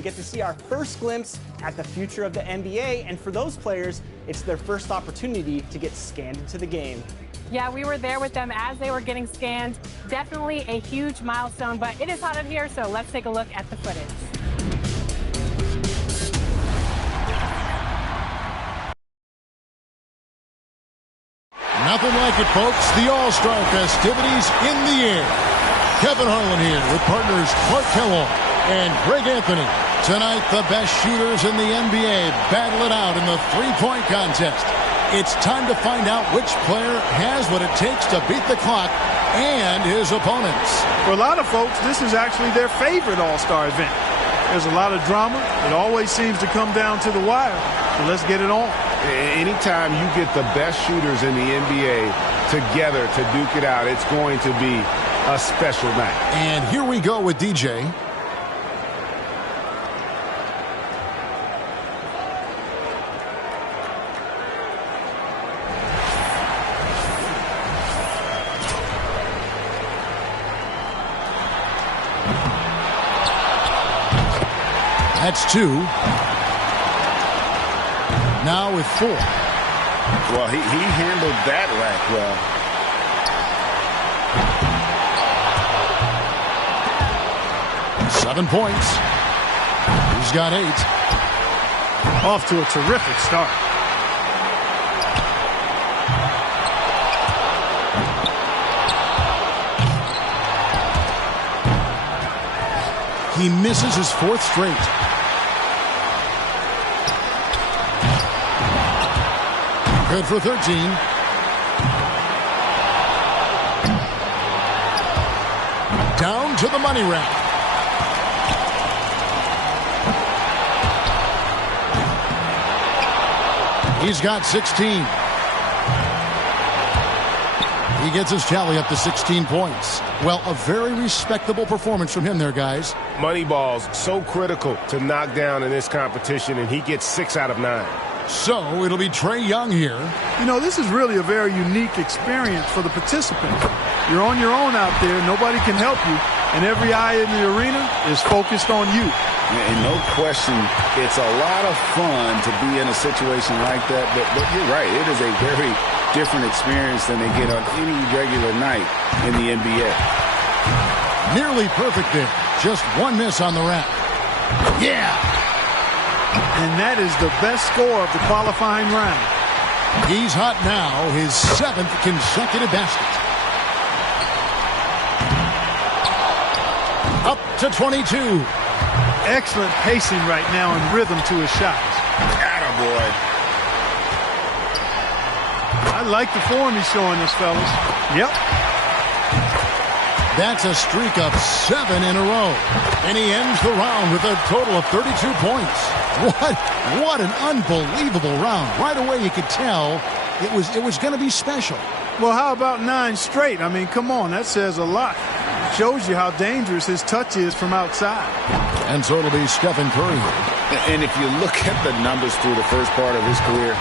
we get to see our first glimpse at the future of the NBA, and for those players, it's their first opportunity to get scanned into the game. Yeah, we were there with them as they were getting scanned. Definitely a huge milestone, but it is hot in here, so let's take a look at the footage. Nothing like it, folks. The All-Star festivities in the air. Kevin Harlan here with partners Clark Kellogg and Greg Anthony. Tonight, the best shooters in the NBA battle it out in the three-point contest. It's time to find out which player has what it takes to beat the clock and his opponents. For a lot of folks, this is actually their favorite All-Star event. There's a lot of drama. It always seems to come down to the wire. So let's get it on. Anytime you get the best shooters in the NBA together to duke it out, it's going to be a special night. And here we go with DJ. That's 2. Now with 4. Well, he handled that rack well. Seven points. He's got 8. Off to a terrific start. He misses his 4th straight. Good for 13. Down to the money rack. He's got 16. He gets his tally up to 16 points. Well, a very respectable performance from him there, guys. Money balls, so critical to knock down in this competition, and he gets 6 out of 9. So it'll be Trae Young here. You know, this is really a very unique experience for the participants. You're on your own out there. Nobody can help you. And every eye in the arena is focused on you. And no question, it's a lot of fun to be in a situation like that. But you're right. It is a very different experience than they get on any regular night in the NBA. Nearly perfect there. Just one miss on the rack. Yeah! And that is the best score of the qualifying round. He's hot now, his 7th consecutive basket. Up to 22. Excellent pacing right now and rhythm to his shots. Attaboy. I like the form he's showing us, fellas. Yep. That's a streak of 7 in a row. And he ends the round with a total of 32 points. What an unbelievable round. Right away you could tell it was going to be special. Well, how about 9 straight? I mean, come on, that says a lot. Shows you how dangerous his touch is from outside. And so it'll be Stephen Curry. And if you look at the numbers through the first part of his career,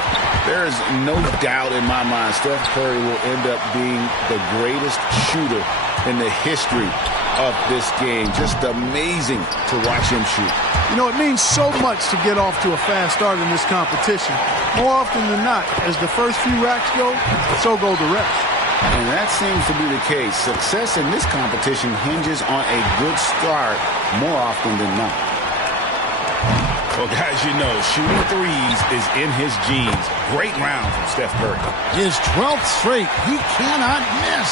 there is no doubt in my mind Steph Curry will end up being the greatest shooter in the history of this game. Just amazing to watch him shoot. You know, it means so much to get off to a fast start in this competition. More often than not, as the first few racks go, so go the rest. And that seems to be the case. Success in this competition hinges on a good start more often than not. Well, guys, you know, shooting threes is in his genes. Great round from Steph Curry. His 12th straight. He cannot miss.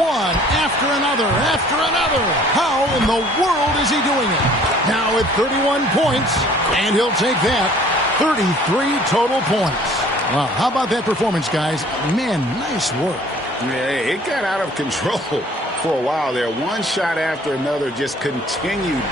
One after another, after another. How in the world is he doing it? Now at 31 points, and he'll take that. 33 total points. Wow, how about that performance, guys? Man, nice work. Yeah, it got out of control for a while there. One shot after another just continued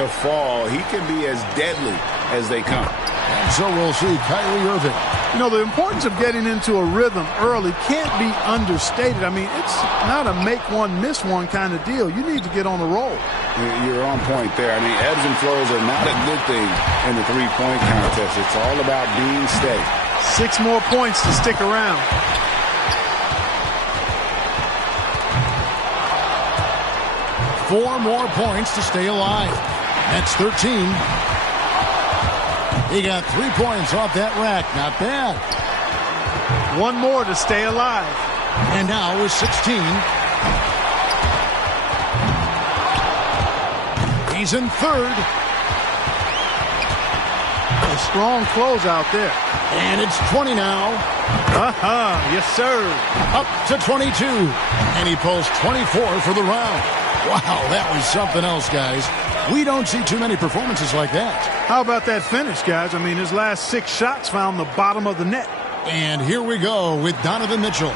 to fall. He can be as deadly as they come. And so we'll see Kyrie Irving. You know, the importance of getting into a rhythm early can't be understated. I mean, it's not a make one, miss one kind of deal. You need to get on a roll. You're on point there. I mean, ebbs and flows are not a good thing in the three-point contest. It's all about being steady. 6 more points to stick around. 4 more points to stay alive. That's 13. He got 3 points off that rack. Not bad. 1 more to stay alive. And now with 16. He's in third. A strong close out there. And it's 20 now. Yes, sir. Up to 22. And he pulls 24 for the round. Wow, that was something else, guys. We don't see too many performances like that. How about that finish, guys? I mean, his last 6 shots found the bottom of the net. And here we go with Donovan Mitchell.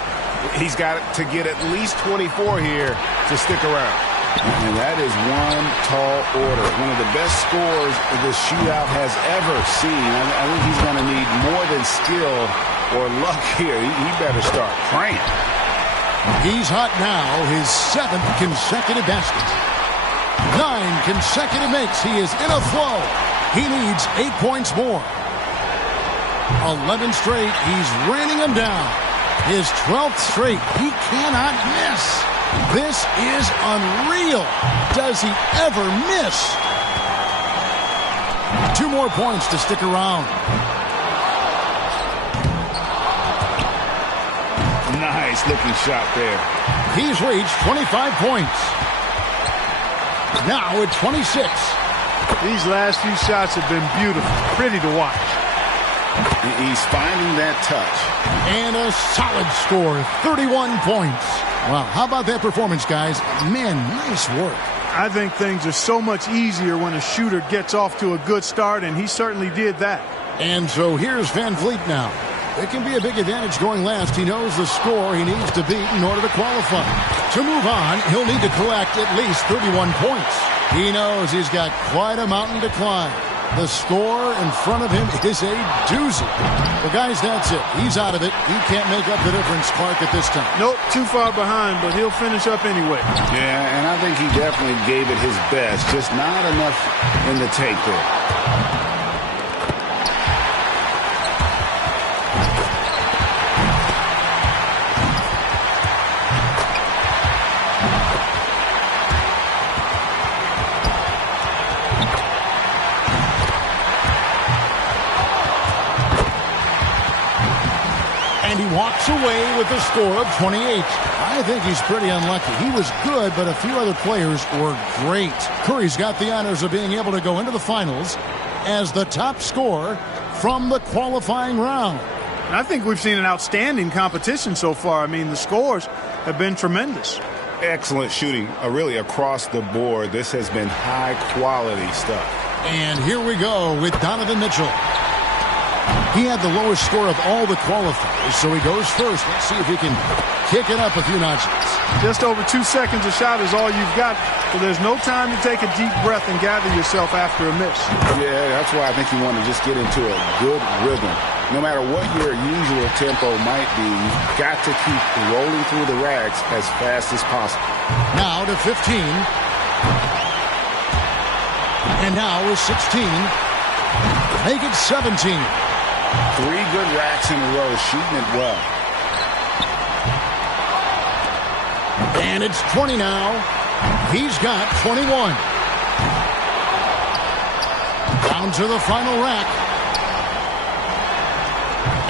He's got to get at least 24 here to stick around. And that is one tall order. One of the best scores this shootout has ever seen. I think he's going to need more than skill or luck here. He better start praying. He's hot now, his 7th consecutive basket. 9 consecutive makes. He is in a flow. He needs 8 points more. 11 straight. He's raining them down. His 12th straight. He cannot miss. This is unreal. Does he ever miss? 2 more points to stick around. Nice looking shot there. He's reached 25 points. Now at 26. These last few shots have been beautiful. Pretty to watch. He's finding that touch. And a solid score, 31 points. Wow, how about that performance, guys? Man, nice work. I think things are so much easier when a shooter gets off to a good start, and he certainly did that. And so here's Van Vliet now. It can be a big advantage going last. He knows the score he needs to beat in order to qualify. To move on, he'll need to collect at least 31 points. He knows he's got quite a mountain to climb. The score in front of him is a doozy. Well, guys, that's it. He's out of it. He can't make up the difference, Clark, at this time. Nope, too far behind, but he'll finish up anyway. Yeah, and I think he definitely gave it his best. Just not enough in the take there. Walks away with a score of 28. I think he's pretty unlucky. He was good, but a few other players were great. Curry's got the honors of being able to go into the finals as the top scorer from the qualifying round. I think we've seen an outstanding competition so far. I mean, the scores have been tremendous. Excellent shooting, really across the board. This has been high-quality stuff. And here we go with Donovan Mitchell. He had the lowest score of all the qualifiers, so he goes first. Let's see if he can kick it up a few notches. Just over 2 seconds a shot is all you've got, so there's no time to take a deep breath and gather yourself after a miss. Yeah, that's why I think you want to just get into a good rhythm. No matter what your usual tempo might be, you've got to keep rolling through the racks as fast as possible. Now to 15. And now with 16. Make it 17. 3 good racks in a row, shooting it well. And it's 20 now. He's got 21. Down to the final rack.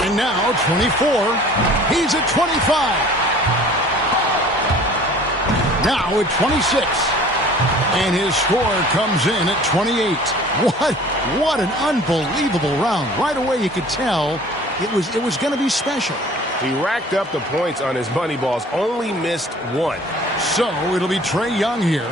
And now 24. He's at 25. Now at 26. And his score comes in at 28. What an unbelievable round. Right away you could tell it was going to be special. He racked up the points on his money balls, only missed 1. So it'll be Trae Young here.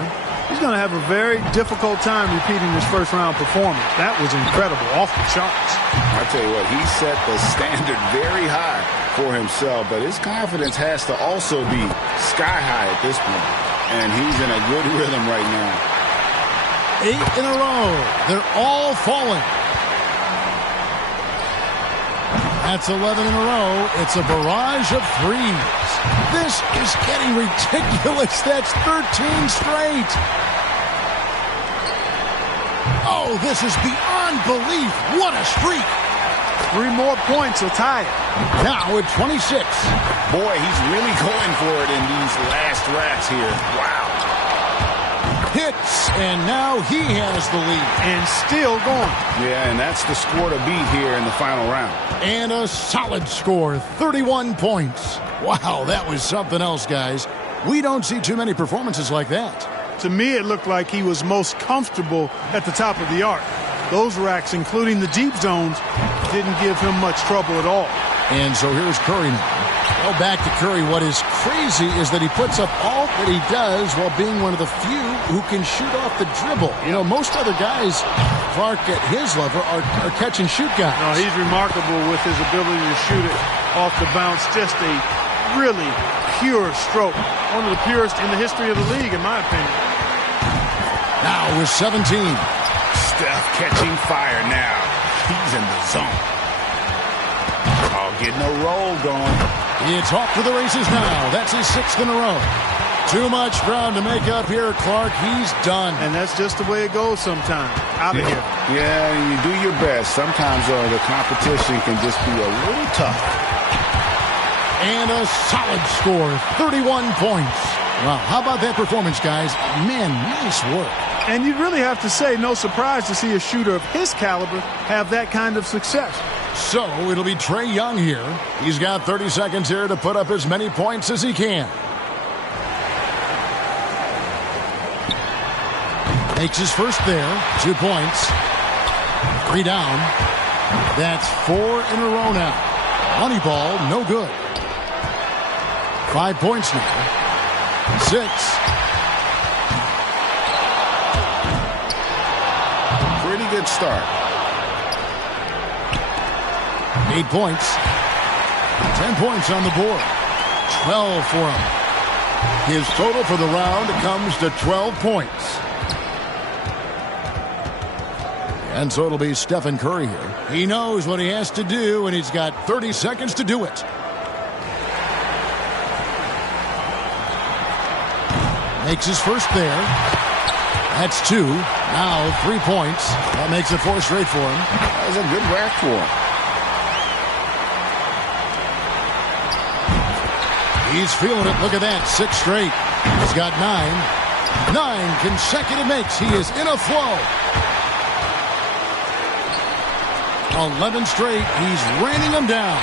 He's going to have a very difficult time repeating his first round performance. That was incredible, off the charts. I tell you what, he set the standard very high for himself, but his confidence has to also be sky high at this point. And he's in a good rhythm right now. 8 in a row. They're all falling. That's 11 in a row. It's a barrage of threes. This is getting ridiculous. That's 13 straight. Oh, this is beyond belief. What a streak. 3 more points will tie it. Now at 26. Boy, he's really going for it in these last racks here. Wow. hits, and now he has the lead. And still going. Yeah, and that's the score to beat here in the final round. And a solid score, 31 points. Wow, that was something else, guys. We don't see too many performances like that. To me, it looked like he was most comfortable at the top of the arc. Those racks, including the deep zones, didn't give him much trouble at all. And so here's Curry now. Well, back to Curry. What is crazy is that he puts up all that he does while being one of the few who can shoot off the dribble. You know, most other guys, Clark, at his level, are catch-and-shoot guys. No, he's remarkable with his ability to shoot it off the bounce. Just a really pure stroke. One of the purest in the history of the league, in my opinion. Now with 17. Steph catching fire now. He's in the zone. Oh, getting a roll going. It's off to the races now. That's his 6th in a row. Too much ground to make up here, Clark. He's done. And that's just the way it goes sometimes. Out of here. Yeah, you do your best. Sometimes the competition can just be a little tough. And a solid score, 31 points. Wow, how about that performance, guys? Man, nice work. And you'd really have to say, no surprise to see a shooter of his caliber have that kind of success. So it'll be Trae Young here. He's got 30 seconds here to put up as many points as he can. Makes his first there. 2 points. 3 down. That's 4 in a row now. Money ball, no good. 5 points now. 6. Pretty good start. 8 points. 10 points on the board. 12 for him. His total for the round comes to 12 points. And so it'll be Stephen Curry here. He knows what he has to do, and he's got 30 seconds to do it. Makes his first there. That's 2. Now 3 points. That makes it 4 straight for him. That was a good rack for him. He's feeling it. Look at that. 6 straight. He's got 9. 9 consecutive makes. He is in a flow. 11 straight. He's raining them down.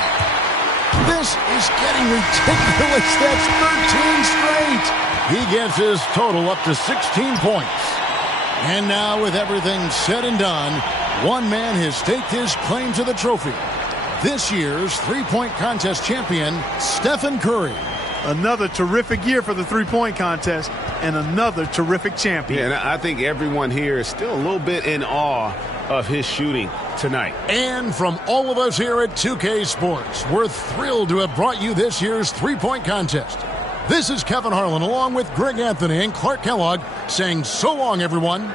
This is getting ridiculous. That's 13 straight. He gets his total up to 16 points. And now with everything said and done, one man has staked his claim to the trophy. This year's three-point contest champion, Stephen Curry. Another terrific year for the three-point contest and another terrific champion. Yeah, and I think everyone here is still a little bit in awe of his shooting tonight. And from all of us here at 2K Sports, we're thrilled to have brought you this year's three-point contest. This is Kevin Harlan along with Greg Anthony and Clark Kellogg saying so long, everyone.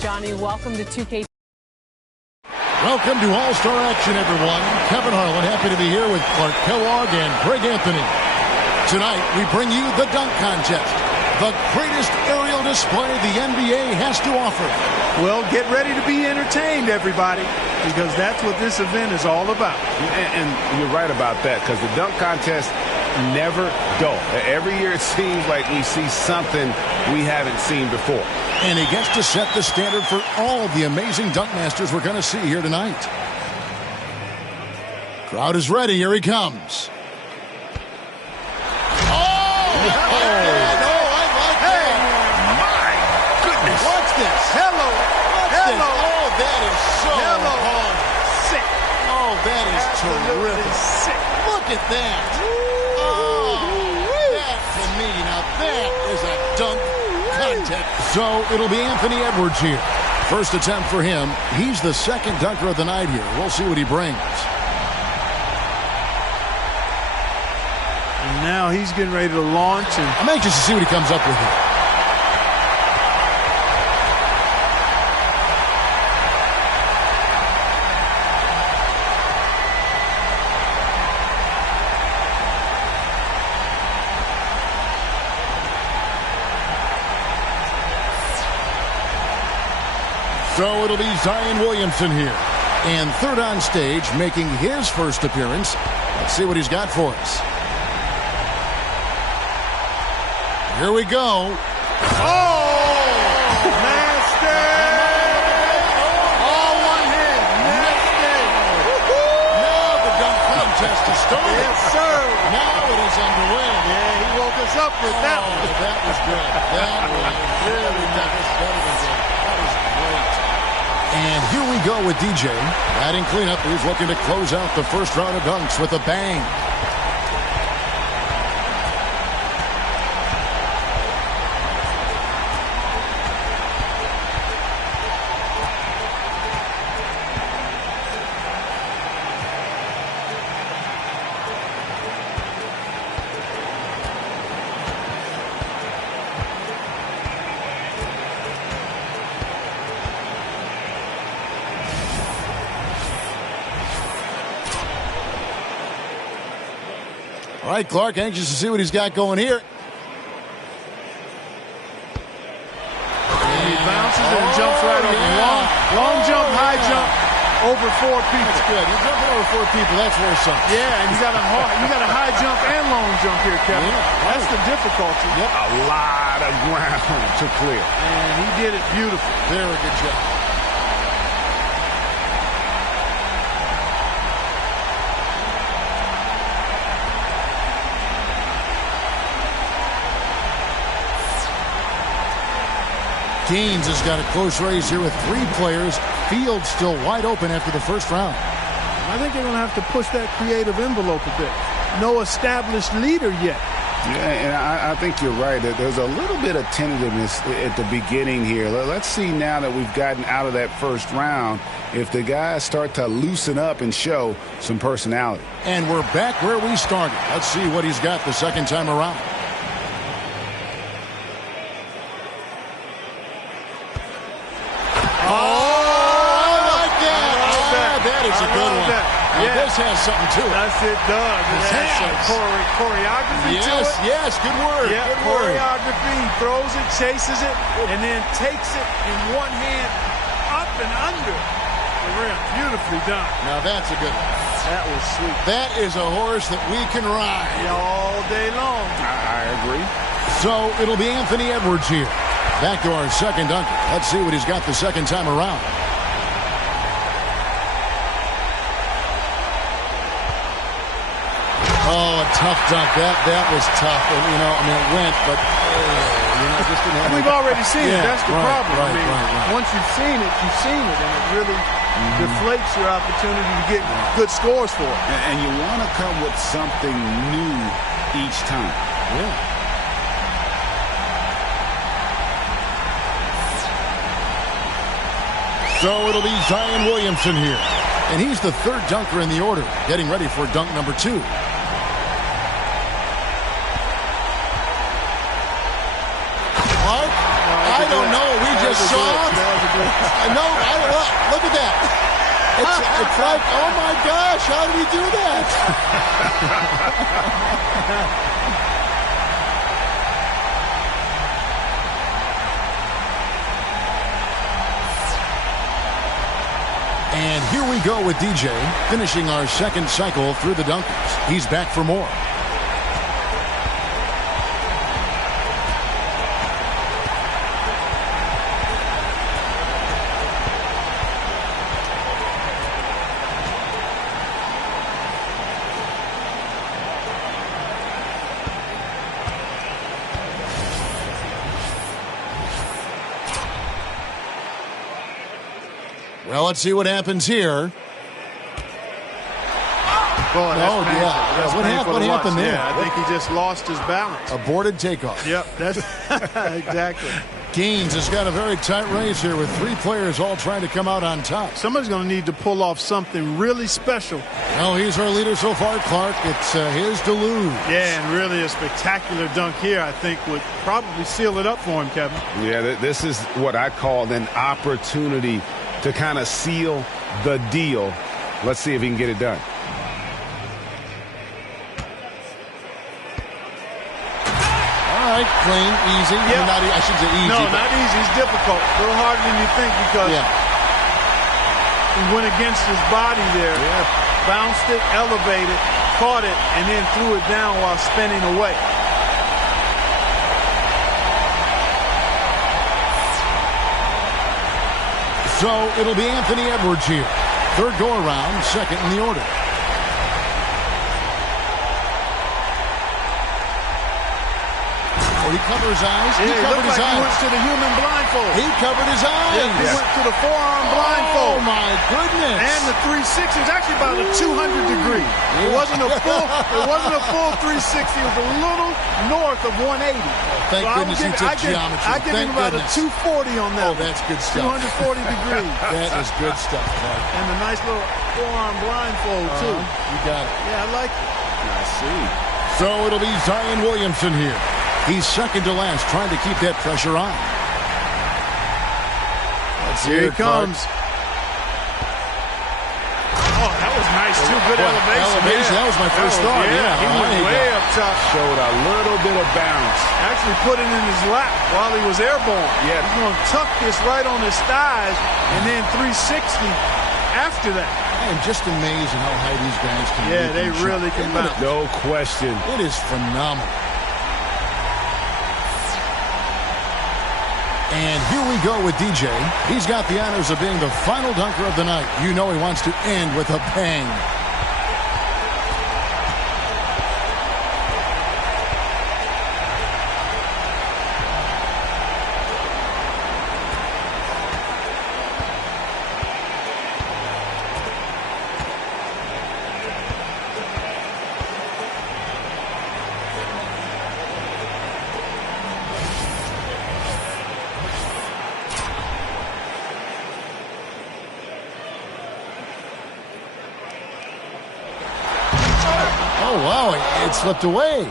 Johnny, welcome to 2K. Welcome to All-Star Action, everyone. Kevin Harlan, happy to be here with Clark Kellogg and Greg Anthony. Tonight, we bring you the dunk contest, the greatest aerial display the NBA has to offer. Well, get ready to be entertained, everybody, because that's what this event is all about. And you're right about that, because the dunk contest never dull. Every year it seems like we see something we haven't seen before. And he gets to set the standard for all of the amazing dunk masters we're going to see here tonight. Crowd is ready. Here he comes. Oh! I like that. My goodness. What's this? Hello. Hello. Oh, that is so Hello. hard. Sick. Oh, that is Absolutely terrific. sick. Look at that. That to me, now that is a dunk contest. So it'll be Anthony Edwards here. First attempt for him. He's the second dunker of the night here. We'll see what he brings. And now he's getting ready to launch. And I'm anxious to see what he comes up with here. So it'll be Zion Williamson here. And third on stage, making his first appearance. Let's see what he's got for us. Here we go. oh, nasty! All one hand, nasty! Now the dunk contest is started. Yes, sir. Now it is underway. Yeah, he woke us up with that one. That was good. That was really nice. That was great. And here we go with DJ. Batting cleanup, who's looking to close out the first round of dunks with a bang. All right, Clark, anxious to see what he's got going here. He bounces and jumps right over. Long jump, high jump, over 4 people. That's good. You're jumping over 4 people. That's worth something. Yeah, and you got a high jump and long jump here, Kevin. Yeah, that's the difficulty. Yep. A lot of ground to clear. And he did it beautiful. Very good job. Gaines has got a close race here with 3 players. Field still wide open after the first round. I think they're going to have to push that creative envelope a bit. No established leader yet. Yeah, and I think you're right. There's a little bit of tentativeness at the beginning here. Let's see now that we've gotten out of that first round if the guys start to loosen up and show some personality. And we're back where we started. Let's see what he's got the second time around. This has something to it. Yes, it does. It has some choreography to it. Yes, good word. Yeah, good word. Choreography. He throws it, chases it, and then takes it in one hand up and under the rim. Beautifully done. Now that's a good one. That was sweet. That is a horse that we can ride. All day long. I agree. So it'll be Anthony Edwards here. Back to our second dunker. Let's see what he's got the second time around. Oh, a tough dunk. That was tough. And, you know, I mean, it went, but just didn't have we've already seen it. That's the problem. Right. Once you've seen it, and it really deflates your opportunity to get good scores for it. And you want to come with something new each time. Yeah. So it'll be Zion Williamson here. And he's the third dunker in the order, getting ready for dunk number 2. I don't know. We just saw. No, look at that. It's like, oh my gosh, how did he do that? And here we go with DJ, finishing our second cycle through the dunkers. He's back for more. Well, let's see what happens here. What happened there? Yeah, I think he just lost his balance. Aborted takeoff. Yep, that's exactly. Gaines has got a very tight race here with 3 players all trying to come out on top. Somebody's going to need to pull off something really special. Well, he's our leader so far, Clark. It's his to lose. Yeah, and really a spectacular dunk here, I think, would probably seal it up for him, Kevin. Yeah, this is what I call an opportunity to kind of seal the deal. Let's see if he can get it done. All right, clean, easy. Yeah. I shouldn't say easy. No, not easy. It's difficult. A little harder than you think because he went against his body there. Yeah. Bounced it, elevated, caught it, and then threw it down while spinning away. So it'll be Anthony Edwards here. 3rd go-around, 2nd in the order. He covered his eyes. Yeah, He covered his eyes. He went to the human blindfold. He covered his eyes. Yeah, he went to the forearm blindfold. Oh, my goodness. And the 360 is actually about a 200 degree. It wasn't a full 360. It was a little north of 180. Thank goodness he took geometry. I give him about a 240 on that. Oh, that's good stuff. 240 degrees. That is good stuff, Clark. And a nice little forearm blindfold, too. You got it. Yeah, I like it. I see. So it'll be Zion Williamson here. He's second to last, trying to keep that pressure on. Here he comes. Oh, that was nice, too. Good elevation. Yeah. That was my first thought. Yeah, he was way up top. Showed a little bit of bounce. Actually put it in his lap while he was airborne. Yeah. He's going to tuck this right on his thighs and then 360 after that. I am just amazed at how high these guys can Yeah, they really can bounce. No question. It is phenomenal. And here we go with DJ. He's got the honors of being the final dunker of the night. You know he wants to end with a bang. It slipped away.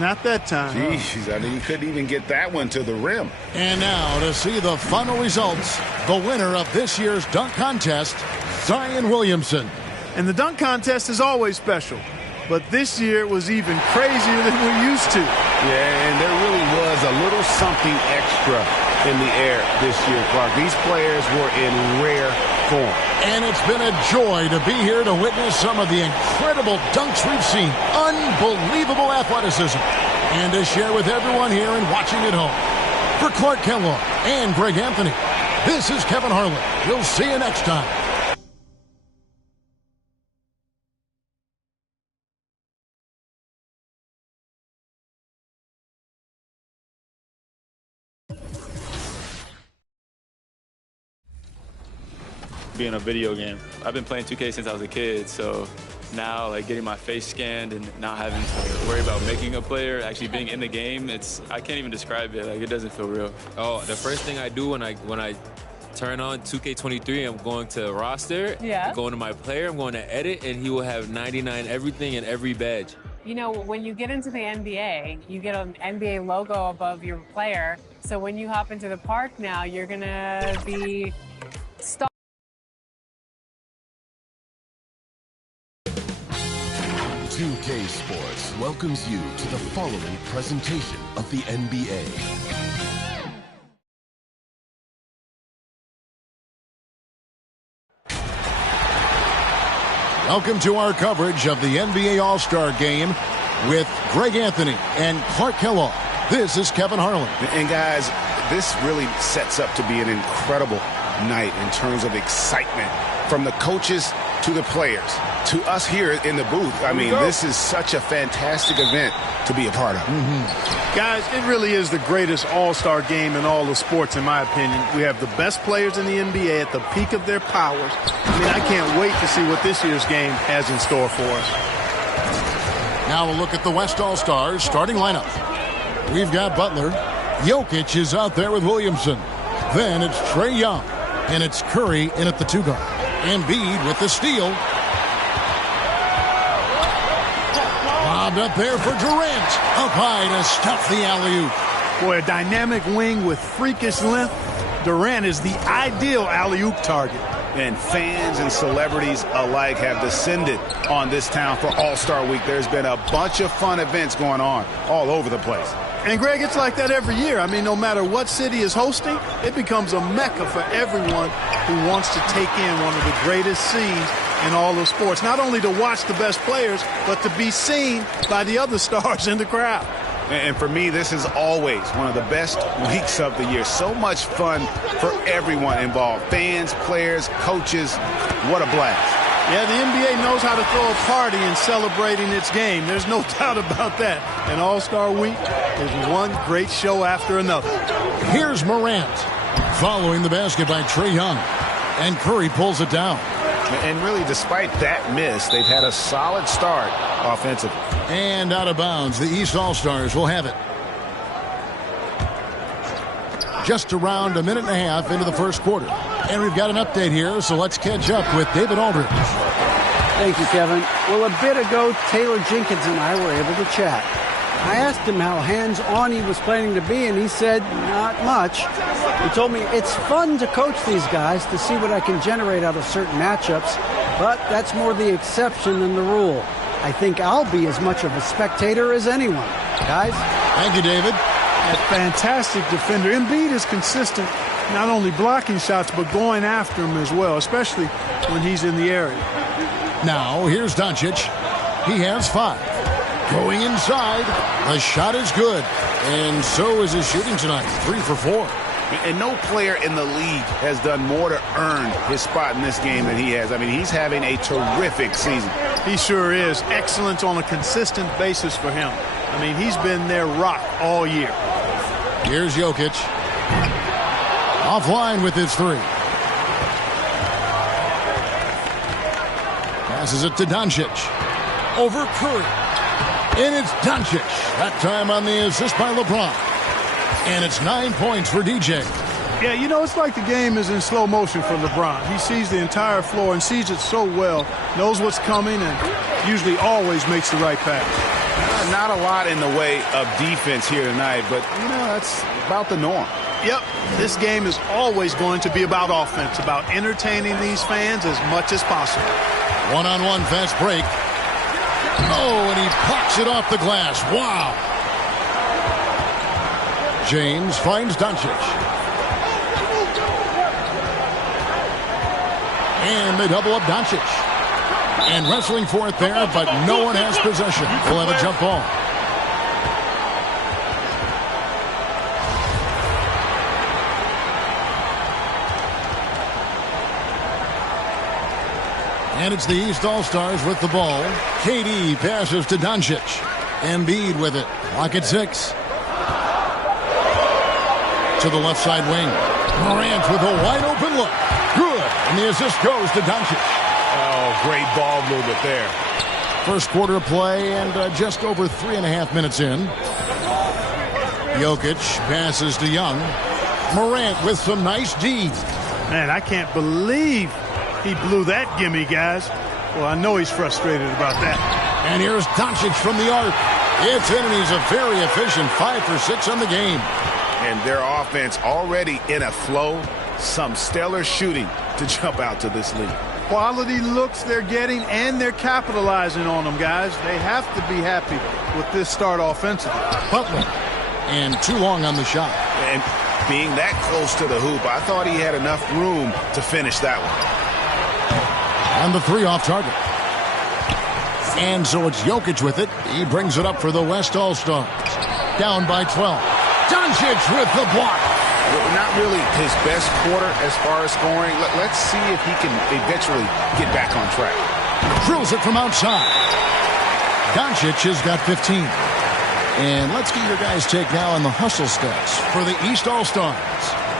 Not that time. Jeez, I mean, he couldn't even get that one to the rim. And now to see the final results, the winner of this year's dunk contest, Zion Williamson. And the dunk contest is always special, but this year it was even crazier than we're used to. Yeah, and there really was a little something extra in the air this year, Clark. These players were in rare form. And it's been a joy to be here to witness some of the incredible dunks we've seen. Unbelievable athleticism. And to share with everyone here and watching at home. For Clark Kellogg and Greg Anthony, this is Kevin Harlan. We'll see you next time. Being a video game. I've been playing 2K since I was a kid, so now like getting my face scanned and not having to worry about making a player, actually being in the game, I can't even describe it. Like, it doesn't feel real. Oh, the first thing I do when I turn on 2K23, I'm going to roster, going to my player, I'm going to edit, and he will have 99 everything and every badge. You know, when you get into the NBA, you get an NBA logo above your player. So when you hop into the park now, you're going to be stuck. 2K Sports welcomes you to the following presentation of the NBA. Welcome to our coverage of the NBA All-Star Game with Greg Anthony and Clark Kellogg. This is Kevin Harlan. And guys, this really sets up to be an incredible night in terms of excitement from the coaches to the players, to us here in the booth. I mean, this is such a fantastic event to be a part of. Guys, it really is the greatest all-star game in all of sports, in my opinion. We have the best players in the NBA at the peak of their powers. I mean, I can't wait to see what this year's game has in store for us. Now we'll look at the West All-Stars starting lineup. We've got Butler, Jokic is out there with Williamson. Then it's Trae Young. And it's Curry in at the 2 guard. Embiid with the steal. Lobbed up there for Durant. Up high to stuff the alley-oop. Boy, a dynamic wing with freakish length. Durant is the ideal alley-oop target. And fans and celebrities alike have descended on this town for All-Star Week. There's been a bunch of fun events going on all over the place. And, Greg, it's like that every year. I mean, no matter what city is hosting, it becomes a mecca for everyone who wants to take in one of the greatest scenes in all of sports. Not only to watch the best players, but to be seen by the other stars in the crowd. And for me, this is always one of the best weeks of the year. So much fun for everyone involved. Fans, players, coaches. What a blast. Yeah, the NBA knows how to throw a party in celebrating its game. There's no doubt about that. And All-Star Week is one great show after another. Here's Morant. Following the basket by Trae Young. And Curry pulls it down. And really, despite that miss, they've had a solid start offensively. And out of bounds, the East All-Stars will have it. Just around a minute and a half into the first quarter. And we've got an update here, so let's catch up with David Aldridge. Thank you, Kevin. Well, a bit ago, Taylor Jenkins and I were able to chat. I asked him how hands-on he was planning to be, and he said, not much. He told me, it's fun to coach these guys to see what I can generate out of certain matchups, but that's more the exception than the rule. I think I'll be as much of a spectator as anyone. Guys? Thank you, David. A fantastic defender. Embiid is consistent, not only blocking shots, but going after them as well, especially when he's in the area. Now, here's Doncic. He has 5. Going inside. The shot is good. And so is his shooting tonight. 3 for 4. And no player in the league has done more to earn his spot in this game than he has. I mean, he's having a terrific season. He sure is. Excellence on a consistent basis for him. I mean, he's been their rock all year. Here's Jokic. Offline with his 3. Passes it to Doncic. Over Curry. And it's Doncic. That time on the assist by LeBron. And it's 9 points for DJ. Yeah, you know, it's like the game is in slow motion for LeBron. He sees the entire floor and sees it so well, knows what's coming, and usually always makes the right pass. Not a lot in the way of defense here tonight, but, you know, that's about the norm. Yep, this game is always going to be about offense, about entertaining these fans as much as possible. One-on-one fast break. Oh, and he pops it off the glass. Wow. James finds Doncic. And they double up Doncic. And wrestling for it there, but no one has possession. We'll have a jump ball. And it's the East All-Stars with the ball. KD passes to Doncic. Embiid with it. Lock at 6. To the left side wing. Morant with a wide open look. Good. And the assist goes to Doncic. Oh, great ball movement there. First quarter of play and just over 3.5 minutes in. Jokic passes to Young. Morant with some nice D. Man, I can't believe he blew that gimme, guys. Well, I know he's frustrated about that. And here's Doncic from the arc. It's in, and he's a very efficient 5 for 6 on the game. And their offense already in a flow. Some stellar shooting to jump out to this lead. Quality looks they're getting, and they're capitalizing on them, guys. They have to be happy with this start offensively. Butler. And too long on the shot. And being that close to the hoop, I thought he had enough room to finish that one. And the 3 off target. And so it's Jokic with it. He brings it up for the West All-Stars. Down by 12. Doncic with the block. Not really his best quarter as far as scoring. Let's see if he can eventually get back on track. Drills it from outside. Doncic has got 15. And let's get your guys' take now on the hustle stats for the East All-Stars.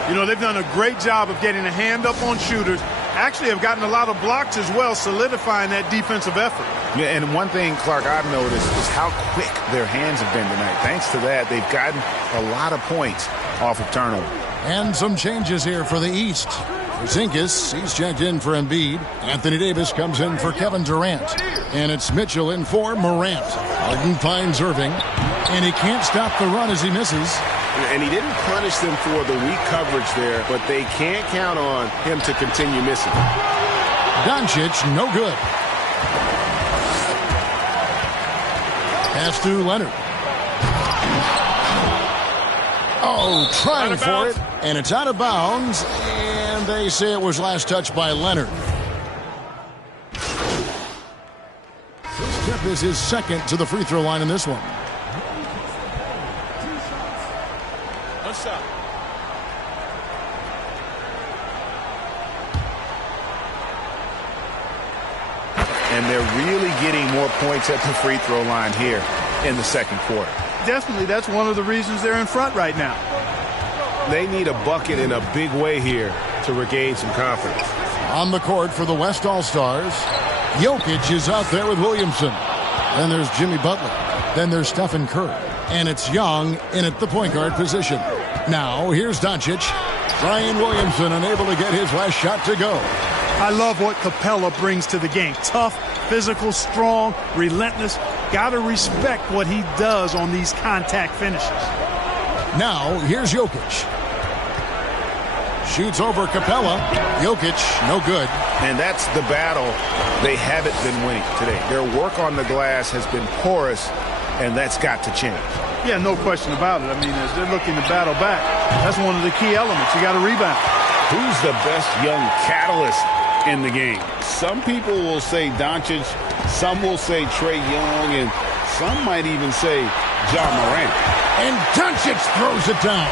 You know, they've done a great job of getting a hand up on shooters actually have gotten a lot of blocks as well, solidifying that defensive effort. Yeah, and one thing, Clark, I've noticed is how quick their hands have been tonight. Thanks to that, they've gotten a lot of points off of turnover. And some changes here for the East. Porzingis, he's checked in for Embiid. Anthony Davis comes in for Kevin Durant. And it's Mitchell in for Morant. Harden finds Irving. And he can't stop the run as he misses. And he didn't punish them for the weak coverage there, but they can't count on him to continue missing. Doncic, no good. Pass to Leonard. Oh, trying for it. And it's out of bounds. And they say it was last touched by Leonard. This tip is his second to the free throw line in this one. What's up? And they're really getting more points at the free throw line here in the second quarter. Definitely, that's one of the reasons they're in front right now. They need a bucket in a big way here to regain some confidence. On the court for the West All-Stars, Jokic is out there with Williamson. Then there's Jimmy Butler. Then there's Stephen Curry. And it's Young in at the point guard position. Now, here's Doncic. Brian Williamson unable to get his last shot to go. I love what Capella brings to the game. Tough, physical, strong, relentless. Got to respect what he does on these contact finishes. Now, here's Jokic. Shoots over Capella. Jokic, no good. And that's the battle they haven't been winning today. Their work on the glass has been porous, and that's got to change. Yeah, no question about it. I mean, as they're looking to battle back, that's one of the key elements. You got to rebound. Who's the best young catalyst in the game? Some people will say Doncic, some will say Trae Young, and some might even say Ja Morant. And Doncic throws it down.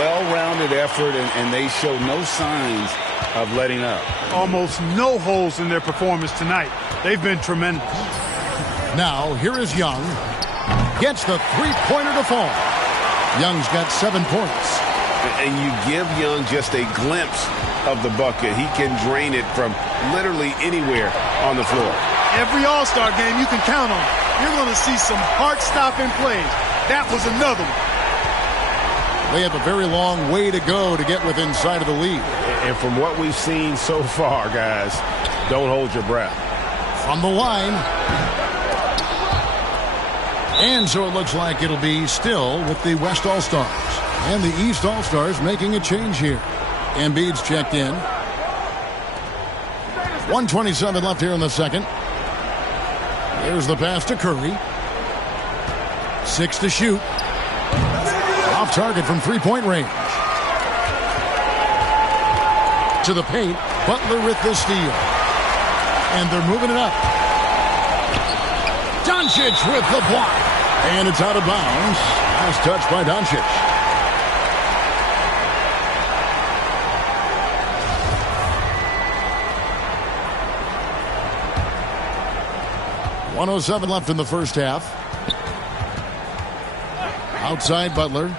Well-rounded effort, and they show no signs of letting up. Almost no holes in their performance tonight. They've been tremendous. Now, here is Young. Gets the three-pointer to fall. Young's got 7 points. And you give Young just a glimpse of the bucket. He can drain it from literally anywhere on the floor. Every All-Star game you can count on. You're going to see some heart-stopping plays. That was another one. They have a very long way to go to get within sight of the lead. And from what we've seen so far, guys, don't hold your breath. From the line. And so it looks like it'll be still with the West All-Stars. And the East All-Stars making a change here. Embiid's checked in. 1:27 left here in the second. There's the pass to Curry. 6 to shoot. Off target from three-point range. To the paint. Butler with the steal. And they're moving it up. Doncic with the block. And it's out of bounds. Nice touch by Doncic. .107 left in the first half. Outside Butler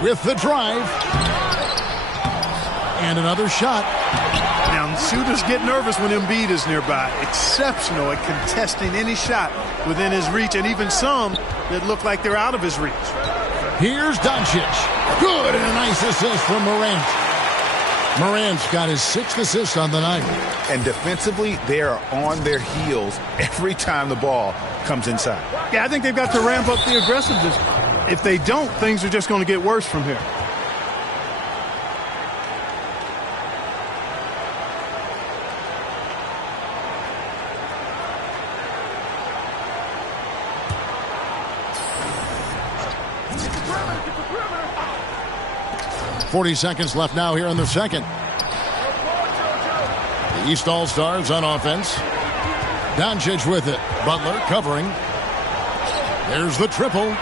with the drive. And another shot. Now, shooters get nervous when Embiid is nearby. Exceptional at contesting any shot within his reach, and even some that look like they're out of his reach. Here's Doncic. Good, and a nice assist from Morant. Morant's got his 6th assist on the night. And defensively, they are on their heels every time the ball comes inside. Yeah, I think they've got to ramp up the aggressiveness. If they don't, things are just going to get worse from here. .40 seconds left now here in the second. The East All-Stars on offense. Doncic with it. Butler covering. There's the triple.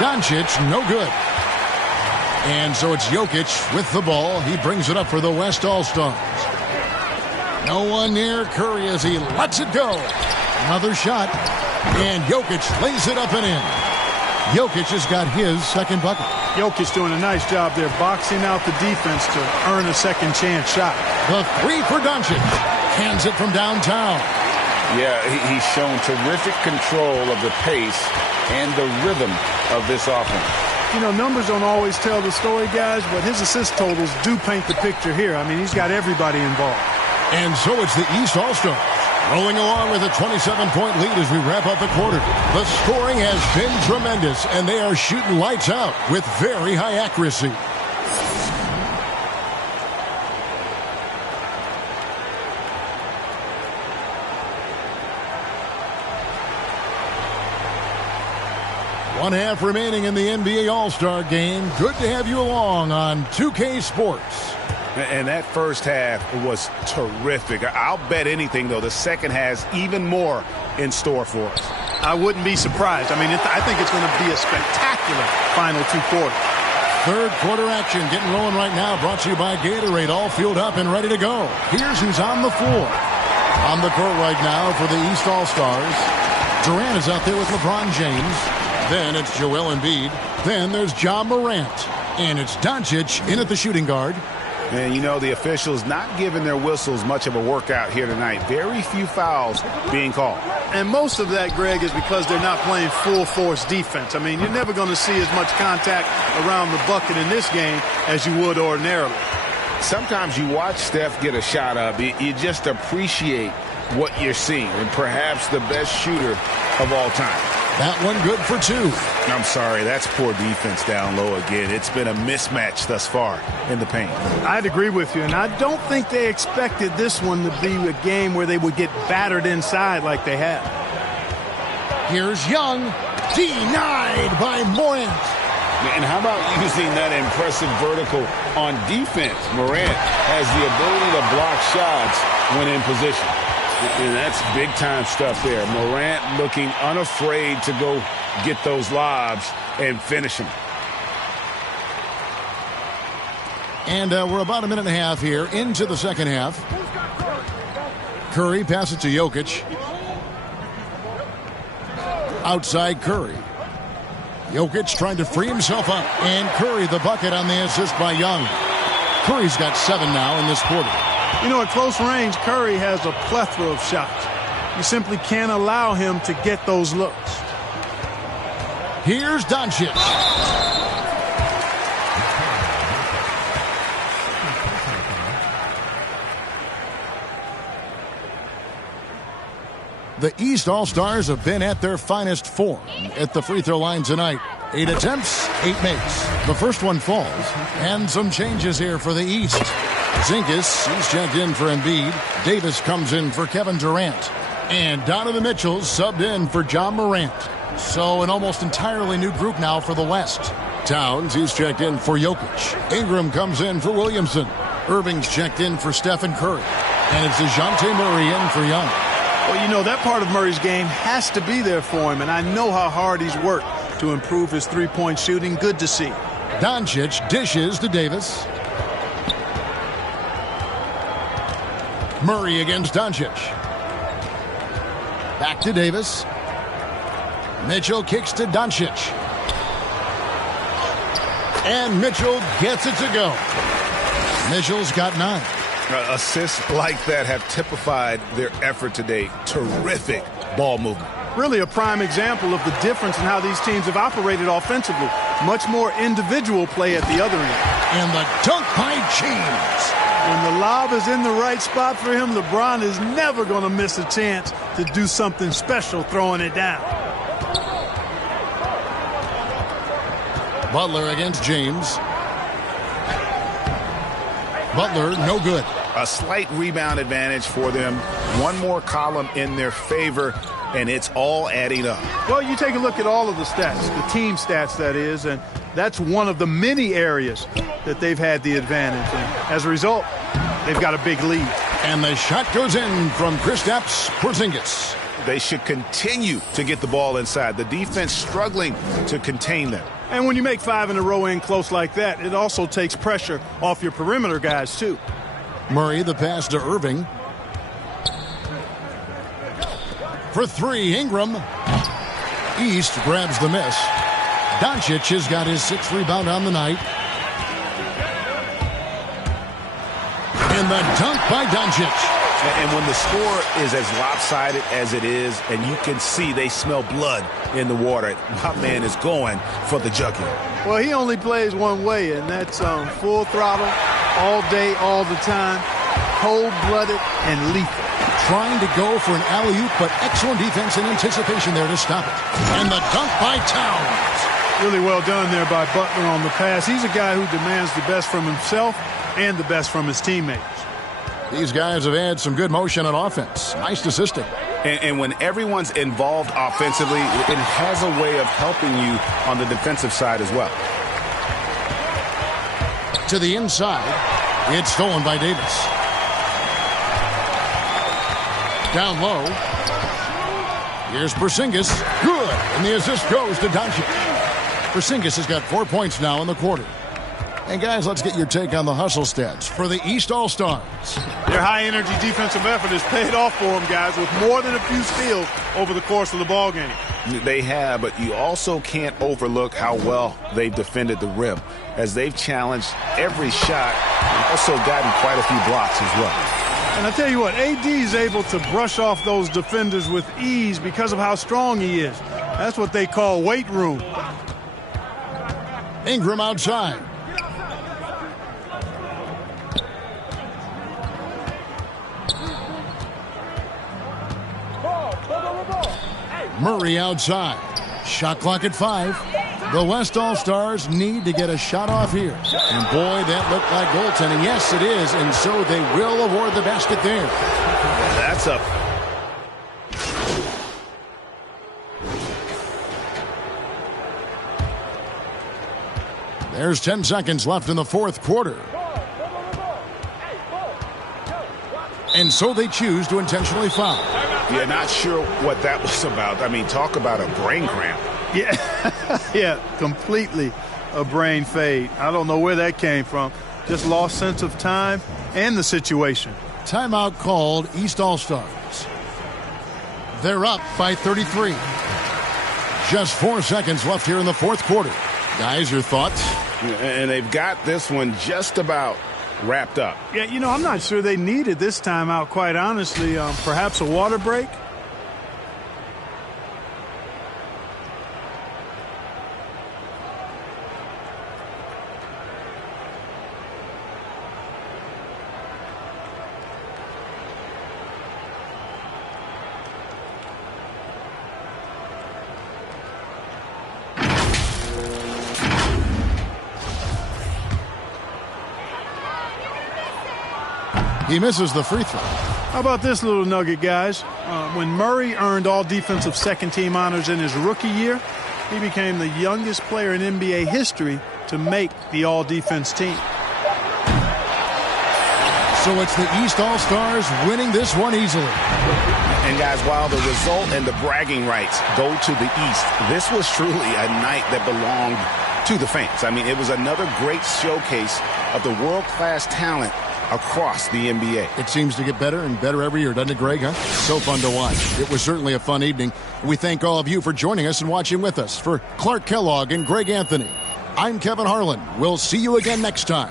Doncic, no good. And so it's Jokic with the ball. He brings it up for the West All-Stars. No one near Curry as he lets it go. Another shot. And Jokic lays it up and in. Jokic has got his second bucket. Jokic doing a nice job there, boxing out the defense to earn a second chance shot. The three for Doncic. Hands it from downtown. Yeah, he's shown terrific control of the pace and the rhythm of this offense. You know, numbers don't always tell the story, guys, but his assist totals do paint the picture here. I mean, he's got everybody involved. And so it's the East All-Stars rolling along with a 27-point lead as we wrap up the quarter. The scoring has been tremendous, and they are shooting lights out with very high accuracy. One half remaining in the NBA All-Star Game. Good to have you along on 2K Sports. And that first half was terrific. I'll bet anything, though, the second has even more in store for us. I wouldn't be surprised. I mean, I think it's going to be a spectacular final two quarters. Third quarter action getting rolling right now. Brought to you by Gatorade. All fueled up and ready to go. Here's who's on the floor. On the court right now for the East All-Stars. Durant is out there with LeBron James. Then it's Joel Embiid. Then there's Ja Morant. And it's Doncic in at the shooting guard. And, you know, the officials not giving their whistles much of a workout here tonight. Very few fouls being called. And most of that, Greg, is because they're not playing full-force defense. I mean, you're never going to see as much contact around the bucket in this game as you would ordinarily. Sometimes you watch Steph get a shot up. You just appreciate what you're seeing. And perhaps the best shooter of all time. That one good for two. I'm sorry, that's poor defense down low again. It's been a mismatch thus far in the paint. I'd agree with you, and I don't think they expected this one to be a game where they would get battered inside like they have. Here's Young, denied by Morant. And how about using that impressive vertical on defense? Morant has the ability to block shots when in position. And that's big-time stuff there. Morant looking unafraid to go get those lobs and finish them. And we're about a minute and a half here into the second half. Curry passes to Jokic. Outside Curry. Jokic trying to free himself up. And Curry the bucket on the assist by Young. Curry's got 7 now in this quarter. You know, at close range, Curry has a plethora of shots. You simply can't allow him to get those looks. Here's Doncic. The East All-Stars have been at their finest form at the free throw line tonight. 8 attempts, 8 makes. The first one falls. And some changes here for the East. Zinkis, he's checked in for Embiid. Davis comes in for Kevin Durant. And Donovan Mitchell subbed in for Ja Morant. So an almost entirely new group now for the West. Towns, he's checked in for Jokic. Ingram comes in for Williamson. Irving's checked in for Stephen Curry. And it's DeJounte Murray in for Young. Well, you know, that part of Murray's game has to be there for him, and I know how hard he's worked to improve his three-point shooting. Good to see. Doncic dishes to Davis. Murray against Doncic. Back to Davis. Mitchell kicks to Doncic. And Mitchell gets it to go. Mitchell's got 9. Assists like that have typified their effort today. Terrific ball movement. Really a prime example of the difference in how these teams have operated offensively. Much more individual play at the other end. And the dunk by James. When the lob is in the right spot for him, LeBron is never going to miss a chance to do something special throwing it down. Butler against James. Butler, no good. A slight rebound advantage for them. One more column in their favor, and it's all adding up. Well, you take a look at all of the stats, the team stats, that is, and that's one of the many areas that they've had the advantage. And as a result, they've got a big lead. And the shot goes in from Kristaps Porzingis. They should continue to get the ball inside. The defense struggling to contain them. And when you make 5 in a row in close like that, it also takes pressure off your perimeter guys, too. Murray, the pass to Irving. For 3, Ingram. East grabs the miss. Doncic has got his 6th rebound on the night. And the dunk by Doncic. And when the score is as lopsided as it is, and you can see they smell blood in the water, my man is going for the jugular. Well, he only plays one way, and that's full throttle, all day, all the time, cold-blooded and lethal. Trying to go for an alley-oop, but excellent defense and anticipation there to stop it. And the dunk by Towns. Really well done there by Butler on the pass. He's a guy who demands the best from himself and the best from his teammates. These guys have had some good motion on offense. Nice assisting. And when everyone's involved offensively, it has a way of helping you on the defensive side as well. To the inside. It's stolen by Davis. Down low. Here's Porzingis. Good. And the assist goes to Doncic. Porzingis has got 4 points now in the quarter. And guys, let's get your take on the hustle stats for the East All-Stars. Their high-energy defensive effort has paid off for them, guys, with more than a few steals over the course of the ball game. They have, but you also can't overlook how well they've defended the rim, as they've challenged every shot and also gotten quite a few blocks as well. And I tell you what, AD is able to brush off those defenders with ease because of how strong he is. That's what they call weight room. Ingram outside. Murray outside. Shot clock at 5. The West All-Stars need to get a shot off here. And boy, that looked like goaltending. Yes, it is. And so they will award the basket there. That's up. There's 10 seconds left in the 4th quarter. And so they choose to intentionally foul. Yeah, not sure what that was about. I mean, talk about a brain cramp. Yeah, yeah, completely a brain fade. I don't know where that came from. Just lost sense of time and the situation. Timeout called, East All-Stars. They're up by 33. Just 4 seconds left here in the 4th quarter. Guys, your thoughts? And they've got this one just about wrapped up. Yeah, you know, I'm not sure they needed this timeout, quite honestly. Perhaps a water break? He misses the free throw. How about this little nugget, guys? When Murray earned all defensive second-team honors in his rookie year, he became the youngest player in NBA history to make the all-defense team. So it's the East All-Stars winning this one easily. And guys, while the result and the bragging rights go to the East, this was truly a night that belonged to the fans. I mean, it was another great showcase of the world-class talent across the NBA. It seems to get better and better every year, doesn't it, Greg? Huh? So fun to watch. It was certainly a fun evening. We thank all of you for joining us and watching with us. For Clark Kellogg and Greg Anthony, I'm Kevin Harlan. We'll see you again next time.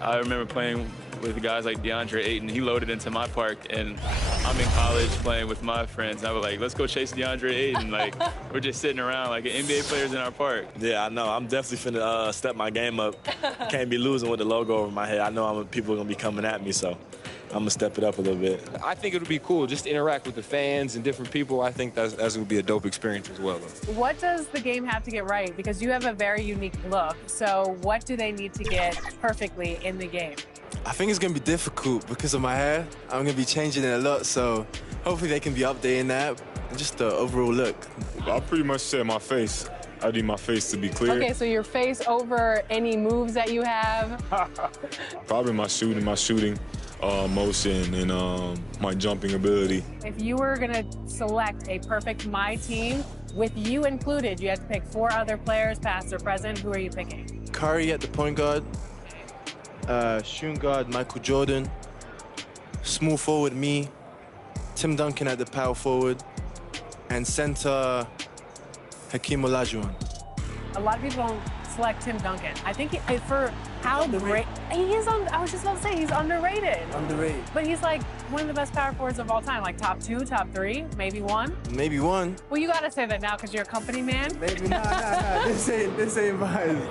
I remember playing with guys like DeAndre Ayton. He loaded into my park, and I'm in college playing with my friends. I was like, let's go chase DeAndre Ayton. Like, we're just sitting around like NBA players in our park. Yeah, I know. I'm definitely finna step my game up. Can't be losing with the logo over my head. I know people are going to be coming at me, so I'm going to step it up a little bit. I think it would be cool just to interact with the fans and different people. I think that's going to be a dope experience as well. What does the game have to get right? Because you have a very unique look. So what do they need to get perfectly in the game? I think it's going to be difficult because of my hair. I'm going to be changing it a lot, so hopefully they can be updating that. And just the overall look. I pretty much said my face. I need my face to be clear. Okay, so your face over any moves that you have? Probably my shooting motion, and my jumping ability. If you were going to select a perfect My Team, with you included, you had to pick 4 other players, past or present. Who are you picking? Curry at the point guard. Shooting guard, Michael Jordan. Small forward, me. Tim Duncan at the power forward. And center, Hakeem Olajuwon. A lot of people don't select Tim Duncan. I think for how great he is, I was just about to say he's underrated. Underrated. But he's like one of the best power forwards of all time, like top 2, top 3, maybe 1. Maybe 1. Well, you gotta say that now because you're a company man. Maybe nah. This ain't mine.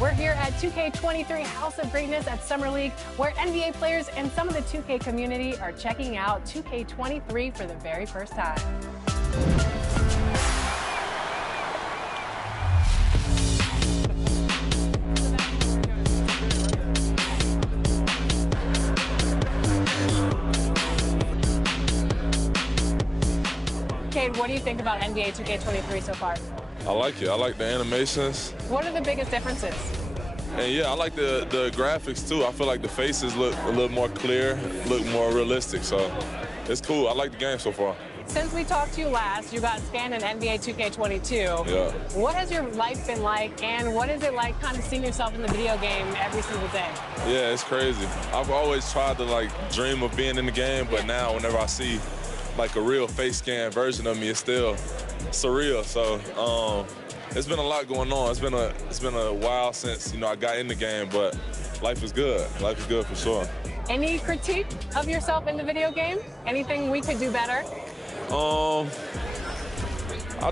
We're here at 2K23 House of Greatness at Summer League, where NBA players and some of the 2K community are checking out 2K23 for the very first time. Cade, what do you think about NBA 2K23 so far? I like it. I like the animations. What are the biggest differences? And yeah, I like the graphics too. I feel like the faces look a little more clear, look more realistic. So it's cool. I like the game so far. Since we talked to you last, you got scanned in NBA 2K22. Yeah. What has your life been like, and what is it like kind of seeing yourself in the video game every single day? Yeah, it's crazy. I've always tried to like dream of being in the game, but now whenever I see like a real face scan version of me, it's still surreal. So it's been a lot going on. It's been a while since I got in the game, but life is good. Life is good for sure. Any critique of yourself in the video game? Anything we could do better? I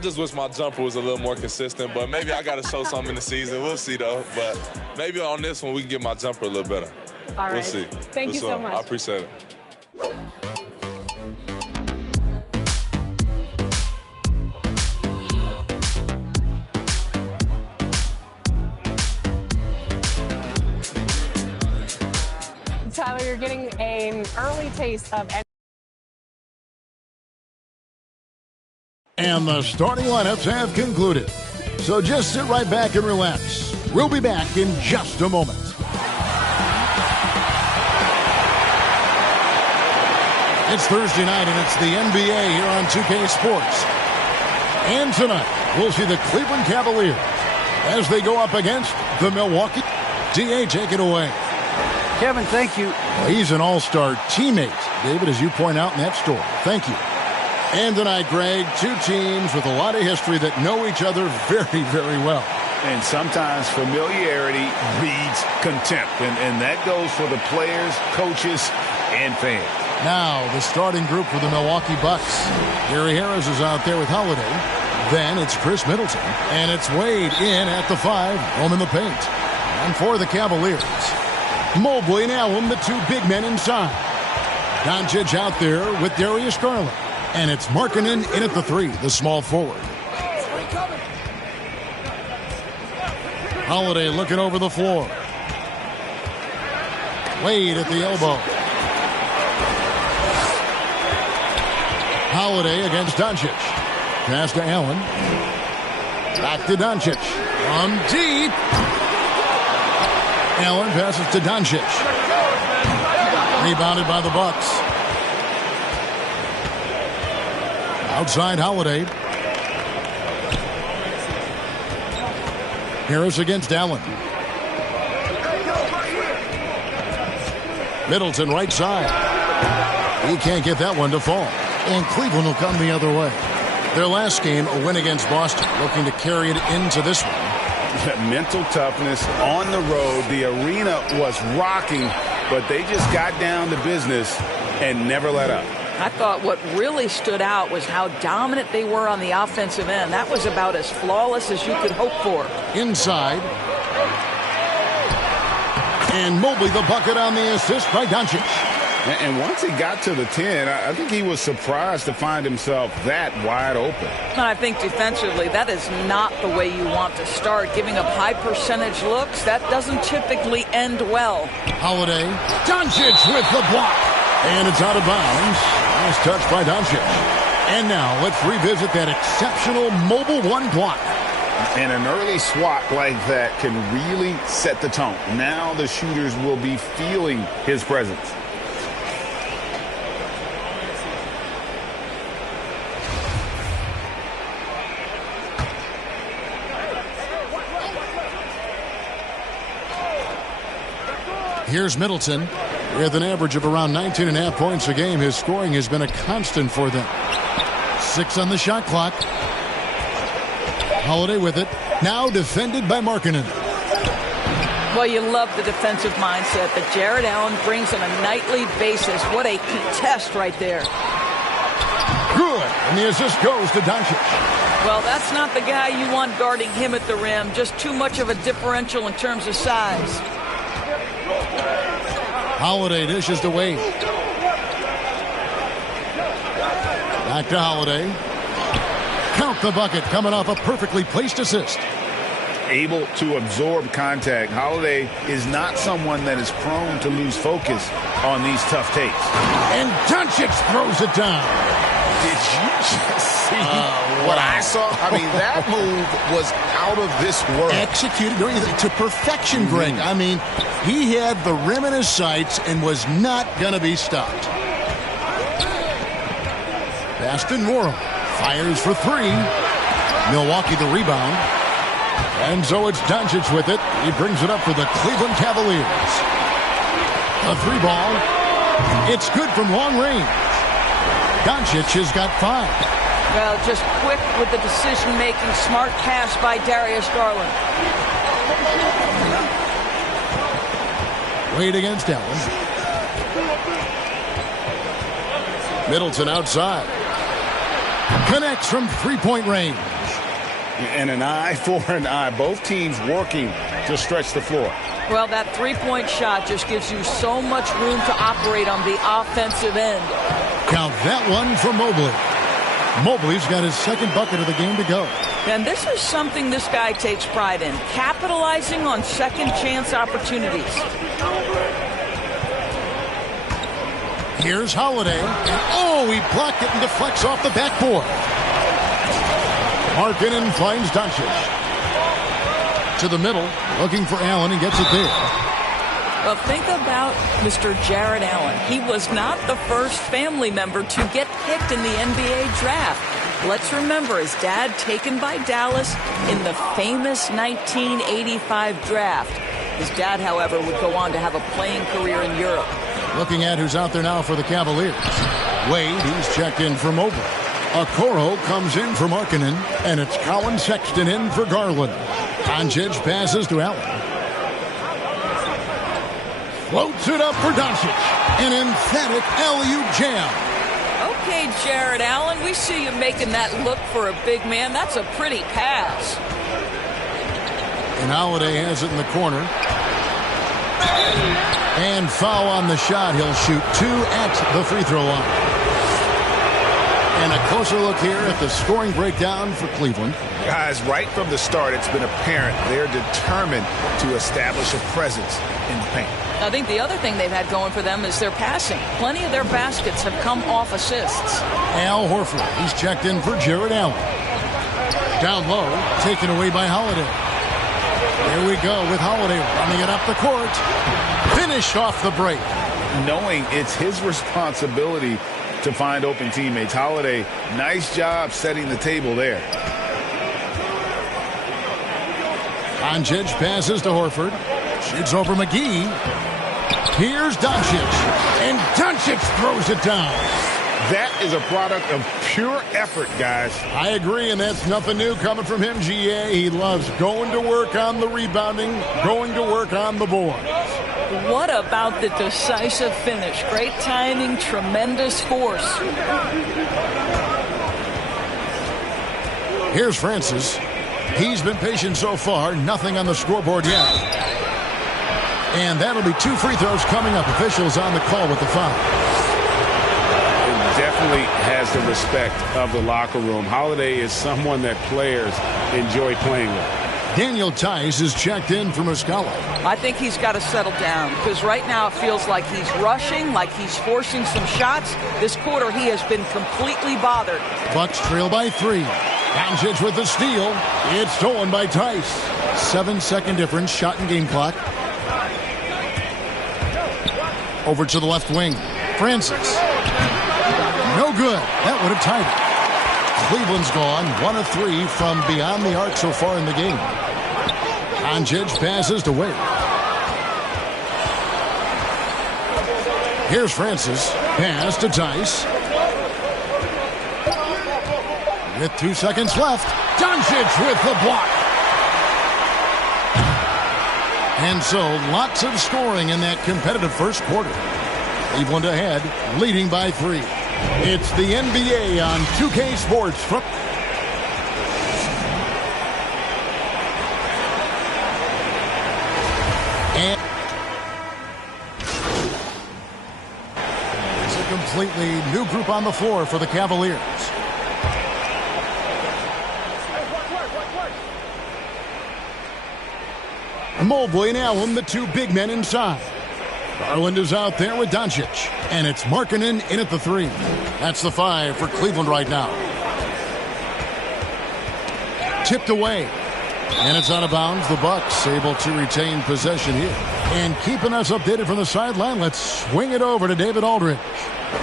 just wish my jumper was a little more consistent, but maybe I got to show something in the season. We'll see though. But maybe on this one we can get my jumper a little better. All right. We'll see. Thank you so much. I appreciate it. Tyler, you're getting an early taste of... And the starting lineups have concluded. So just sit right back and relax. We'll be back in just a moment. It's Thursday night, and it's the NBA here on 2K Sports. And tonight, we'll see the Cleveland Cavaliers as they go up against the Milwaukee. DA, take it away. Kevin, thank you. Well, he's an all-star teammate, David, as you point out in that story. Thank you. And tonight, Greg, 2 teams with a lot of history that know each other very, very well. And sometimes familiarity breeds contempt, and that goes for the players, coaches, and fans. Now, the starting group for the Milwaukee Bucks. Gary Harris is out there with Holiday. Then it's Chris Middleton. And it's Wade in at the 5, home in the paint. And for the Cavaliers, Mobley and Allen, the 2 big men inside. Doncic out there with Darius Garland. And it's Markkanen in at the 3, the small forward. Holiday looking over the floor. Wade at the elbow. Holiday against Doncic. Pass to Allen. Back to Doncic. From deep. Allen passes to Doncic. Rebounded by the Bucks. Outside Holiday. Harris against Allen. Middleton right side. He can't get that one to fall. And Cleveland will come the other way. Their last game, a win against Boston, looking to carry it into this one. Mental toughness on the road. The arena was rocking, but they just got down to business and never let up. I thought what really stood out was how dominant they were on the offensive end. That was about as flawless as you could hope for. Inside. And Mobley the bucket on the assist by Doncic. And once he got to the 10, I think he was surprised to find himself that wide open. I think defensively, that is not the way you want to start. Giving up high percentage looks, that doesn't typically end well. Holiday. Doncic with the block. And it's out of bounds. Nice touch by Doncic. And now let's revisit that exceptional mobile one block. And an early swat like that can really set the tone. Now the shooters will be feeling his presence. Here's Middleton. With an average of around 19.5 points a game, his scoring has been a constant for them. 6 on the shot clock. Holiday with it. Now defended by Markkanen. Well, you love the defensive mindset that Jared Allen brings on a nightly basis. What a contest right there. Good. And the assist goes to Doncic. Well, that's not the guy you want guarding him at the rim. Just too much of a differential in terms of size. Holiday dishes to Wade. Back to Holiday. Count the bucket coming off a perfectly placed assist. Able to absorb contact. Holiday is not someone that is prone to lose focus on these tough takes. And Doncic throws it down. Did you just see what I saw? I mean, that move was out of this world. Executed to perfection, Greg. I mean, he had the rim in his sights and was not going to be stopped. Baston Morrow fires for 3. Milwaukee the rebound. And so it's Doncic with it. He brings it up for the Cleveland Cavaliers. A 3-ball. It's good from long range. Doncic has got 5. Well, just quick with the decision-making, smart pass by Darius Garland. Wade against Allen. Middleton outside. Connects from 3-point range. And an eye for an eye. Both teams working to stretch the floor. Well, that 3-point shot just gives you so much room to operate on the offensive end. Count that one for Mobley. Mobley's got his second bucket of the game to go. And this is something this guy takes pride in, capitalizing on second chance opportunities. Here's Holiday. Oh, he blocked it and deflects off the backboard. Markkanen finds Doncic. To the middle, looking for Allen and gets it there. Well, think about Mr. Jared Allen. He was not the first family member to get picked in the NBA draft. Let's remember his dad taken by Dallas in the famous 1985 draft. His dad, however, would go on to have a playing career in Europe. Looking at who's out there now for the Cavaliers. Wade, he's checked in for Mobley. Okoro comes in for Markkanen, and it's Colin Sexton in for Garland. Doncic passes to Allen. Floats it up for Doncic. An emphatic alley-oop jam. Okay, Jared Allen, we see you making that look for a big man. That's a pretty pass. And Holiday has it in the corner. And foul on the shot. He'll shoot 2 at the free throw line. And a closer look here at the scoring breakdown for Cleveland. Guys, right from the start, it's been apparent they're determined to establish a presence in the paint. I think the other thing they've had going for them is their passing. Plenty of their baskets have come off assists. Al Horford, he's checked in for Jared Allen. Down low, taken away by Holiday. Here we go with Holiday running it up the court. Finished off the break. Knowing it's his responsibility to find open teammates. Holiday, nice job setting the table there. Doncic passes to Horford. Shoots over McGee. Here's Doncic. And Doncic throws it down. That is a product of pure effort, guys. I agree, and that's nothing new coming from him, GA. He loves going to work on the rebounding, going to work on the boards. What about the decisive finish? Great timing, tremendous force. Here's Francis. He's been patient so far. Nothing on the scoreboard yet. And that'll be 2 free throws coming up. Officials on the call with the foul. Definitely has the respect of the locker room. Holiday is someone that players enjoy playing with. Daniel Tice is checked in for Muscala. I think he's got to settle down because right now it feels like he's rushing, like he's forcing some shots. This quarter he has been completely bothered. Bucks trail by 3. Doncic with the steal. It's stolen by Tice. 7-second difference, shot and game clock. Over to the left wing. Francis. No good. That would have tied it. Cleveland's gone 1 of 3 from beyond the arc so far in the game. Doncic passes to Wade. Here's Francis. Pass to Tice. With 2 seconds left. Doncic with the block. And so lots of scoring in that competitive first quarter. Cleveland ahead, leading by 3. It's the NBA on 2K Sports. And it's a completely new group on the floor for the Cavaliers. Mobley and Allen, the 2 big men inside. Garland is out there with Doncic. And it's Markkanen in at the 3. That's the 5 for Cleveland right now. Tipped away. And it's out of bounds. The Bucks able to retain possession here. And keeping us updated from the sideline, let's swing it over to David Aldridge.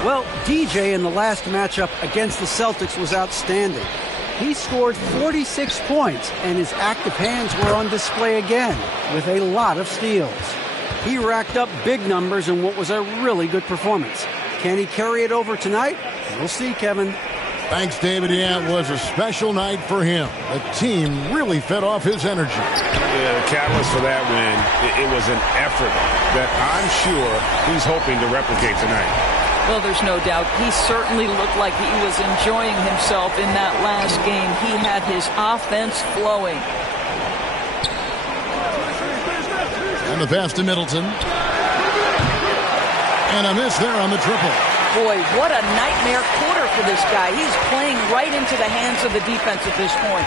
Well, DJ in the last matchup against the Celtics was outstanding. He scored 46 points, and his active hands were on display again with a lot of steals. He racked up big numbers in what was a really good performance. Can he carry it over tonight? We'll see, Kevin. Thanks, David. Yeah, it was a special night for him. The team really fed off his energy. Yeah, the catalyst for that win, it was an effort that I'm sure he's hoping to replicate tonight. Well, there's no doubt. He certainly looked like he was enjoying himself in that last game. He had his offense flowing. And the pass to Middleton. And a miss there on the triple. Boy, what a nightmare quarter for this guy. He's playing right into the hands of the defense at this point.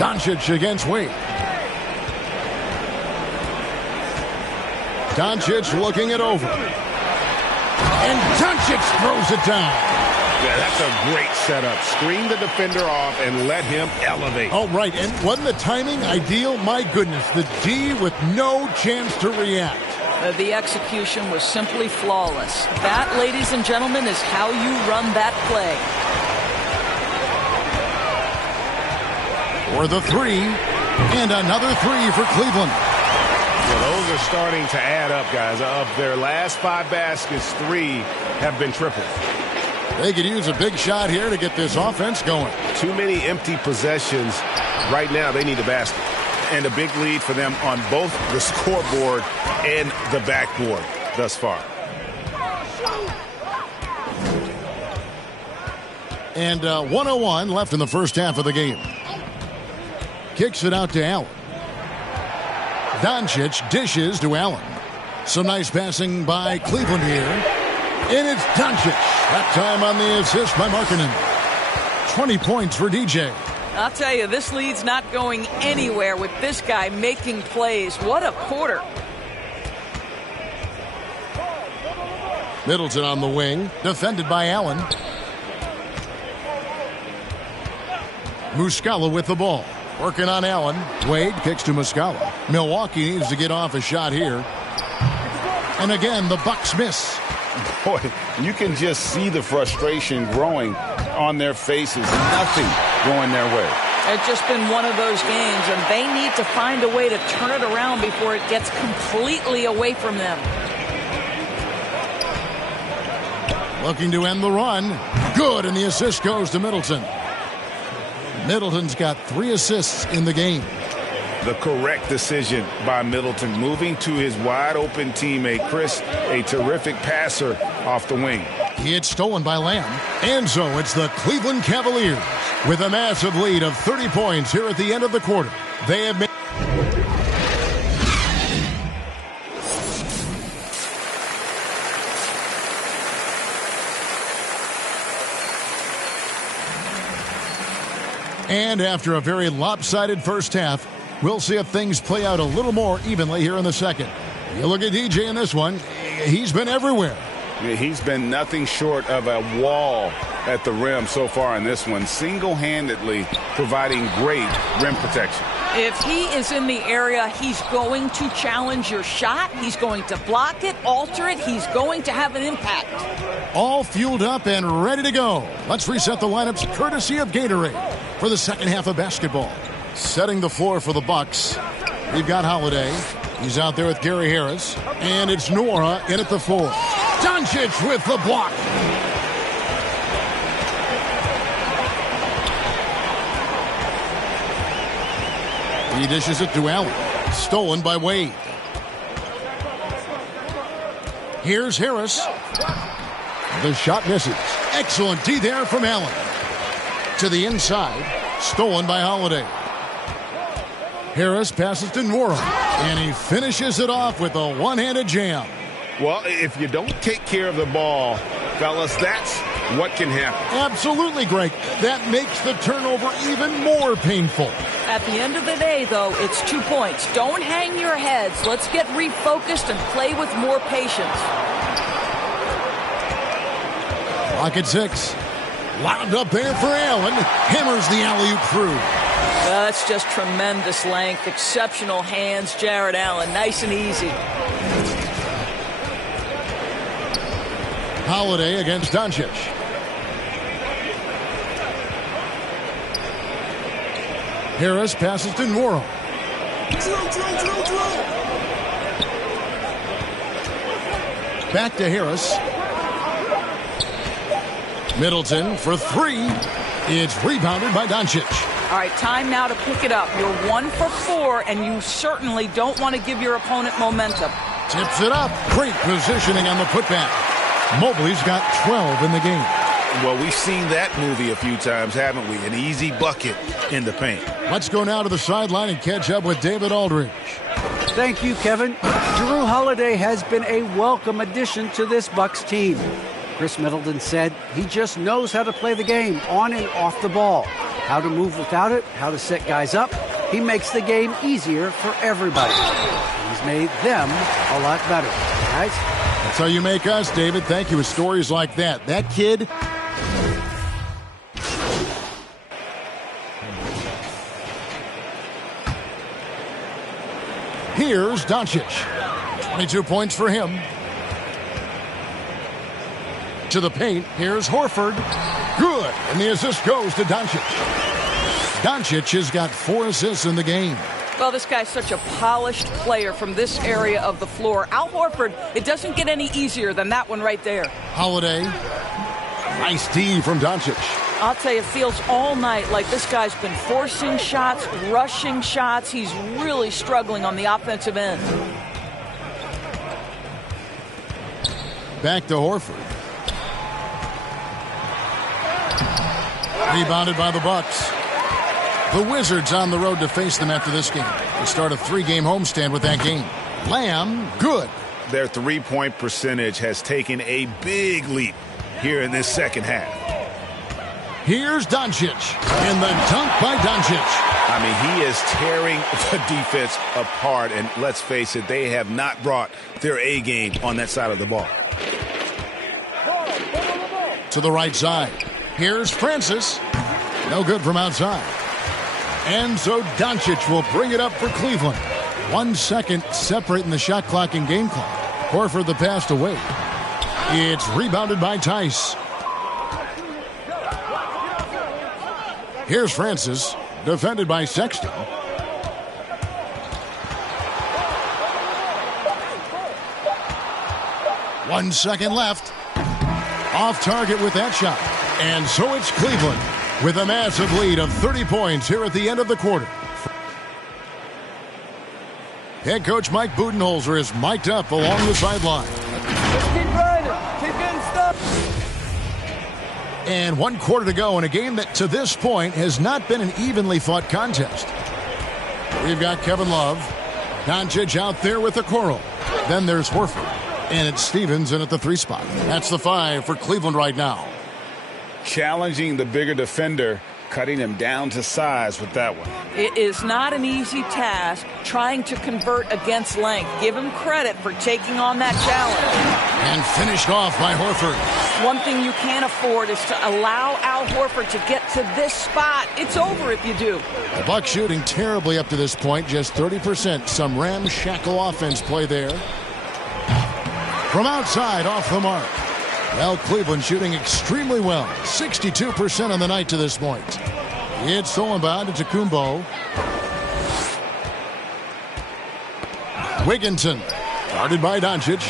Doncic against Wade. Doncic looking it over. And Doncic throws it down. Yeah, that's a great setup. Screen the defender off and let him elevate. Oh, right. And wasn't the timing ideal? My goodness, the D with no chance to react. The execution was simply flawless. That, ladies and gentlemen, is how you run that play. For the 3. And another 3 for Cleveland. Well, those are starting to add up, guys. Of their last 5 baskets, 3 have been triples. They could use a big shot here to get this offense going. Too many empty possessions. Right now, they need a basket. And a big lead for them on both the scoreboard and the backboard thus far. And 1:01 left in the first half of the game. Kicks it out to Allen. Doncic dishes to Allen. Some nice passing by Cleveland here. And it's Doncic. That time on the assist by Markkanen. 20 points for DJ. I'll tell you, this lead's not going anywhere with this guy making plays. What a quarter. Middleton on the wing. Defended by Allen. Muscala with the ball. Working on Allen. Wade kicks to Muscala. Milwaukee needs to get off a shot here. And again, the Bucks miss. Boy, you can just see the frustration growing on their faces. Nothing going their way. It's just been one of those games, and they need to find a way to turn it around before it gets completely away from them. Looking to end the run. Good, and the assist goes to Middleton. Middleton's got 3 assists in the game. The correct decision by Middleton, moving to his wide-open teammate, Chris, a terrific passer off the wing. It's stolen by Lamb. And so it's the Cleveland Cavaliers with a massive lead of 30 points here at the end of the quarter. They have made... And after a very lopsided first half, we'll see if things play out a little more evenly here in the second. You look at DJ in this one, he's been everywhere. He's been nothing short of a wall at the rim so far in this one, single-handedly providing great rim protection. If he is in the area, he's going to challenge your shot. He's going to block it, alter it. He's going to have an impact. All fueled up and ready to go. Let's reset the lineups courtesy of Gatorade for the second half of basketball. Setting the floor for the Bucks, we've got Holiday. He's out there with Gary Harris. And it's Nora in at the 4. Doncic with the block. He dishes it to Allen. Stolen by Wade. Here's Harris. The shot misses. Excellent D there from Allen. To the inside. Stolen by Holiday. Harris passes to Nora. And he finishes it off with a one-handed jam. Well, if you don't take care of the ball, fellas, that's what can happen. Absolutely, Greg. That makes the turnover even more painful. At the end of the day, though, it's 2 points. Don't hang your heads. Let's get refocused and play with more patience. Clock at 6. Lobbed up there for Allen. Hammers the alley-oop through. That's just tremendous length. Exceptional hands, Jared Allen. Nice and easy. Holiday against Doncic. Harris passes to Nora. Back to Harris. Middleton for 3. It's rebounded by Doncic. All right, time now to pick it up. You're 1 for 4, and you certainly don't want to give your opponent momentum. Tips it up. Great positioning on the putback. Mobley's got 12 in the game. Well, we've seen that movie a few times, haven't we? An easy bucket in the paint. Let's go now to the sideline and catch up with David Aldridge. Thank you, Kevin. Jrue Holiday has been a welcome addition to this Bucks team. Chris Middleton said he just knows how to play the game on and off the ball, how to move without it, how to set guys up. He makes the game easier for everybody. He's made them a lot better. Guys? That's how you make us, David. Thank you with stories like that. That kid... Here's Doncic. 22 points for him. To the paint. Here's Horford. Good. And the assist goes to Doncic. Doncic has got 4 assists in the game. Well, this guy's such a polished player from this area of the floor. Al Horford, it doesn't get any easier than that one right there. Holiday. Nice D from Doncic. I'll tell you, it feels all night like this guy's been forcing shots, rushing shots. He's really struggling on the offensive end. Back to Horford. Rebounded by the Bucks. The Wizards on the road to face them after this game. They start a 3-game homestand with that game. Lamb, good. Their three-point percentage has taken a big leap here in this second half. Here's Doncic, and the dunk by Doncic. I mean, he is tearing the defense apart, and let's face it, they have not brought their A game on that side of the ball. To the right side. Here's Francis. No good from outside. And so Doncic will bring it up for Cleveland. 1 second separating the shot clock and game clock. Horford the pass to Wade. It's rebounded by Tice. Here's Francis, defended by Sexton. One second left. Off target with that shot. And so it's Cleveland with a massive lead of 30 points here at the end of the quarter. Head coach Mike Budenholzer is mic'd up along the sideline. Keep running. Keep getting stuff. And 1 quarter to go in a game that to this point has not been an evenly fought contest. We've got Kevin Love. Doncic out there with the Coral. Then there's Horford. And it's Stevens in at the 3 spot. That's the 5 for Cleveland right now. Challenging the bigger defender, cutting him down to size with that one. It is not an easy task trying to convert against length. Give him credit for taking on that challenge. And finished off by Horford. One thing you can't afford is to allow Al Horford to get to this spot. It's over if you do. The Bucks shooting terribly up to this point, just 30%. Some ramshackle offense play there. From outside, off the mark. Well, Cleveland shooting extremely well. 62% on the night to this point. It's stolen by Antetokounmpo. Williamson, guarded by Doncic.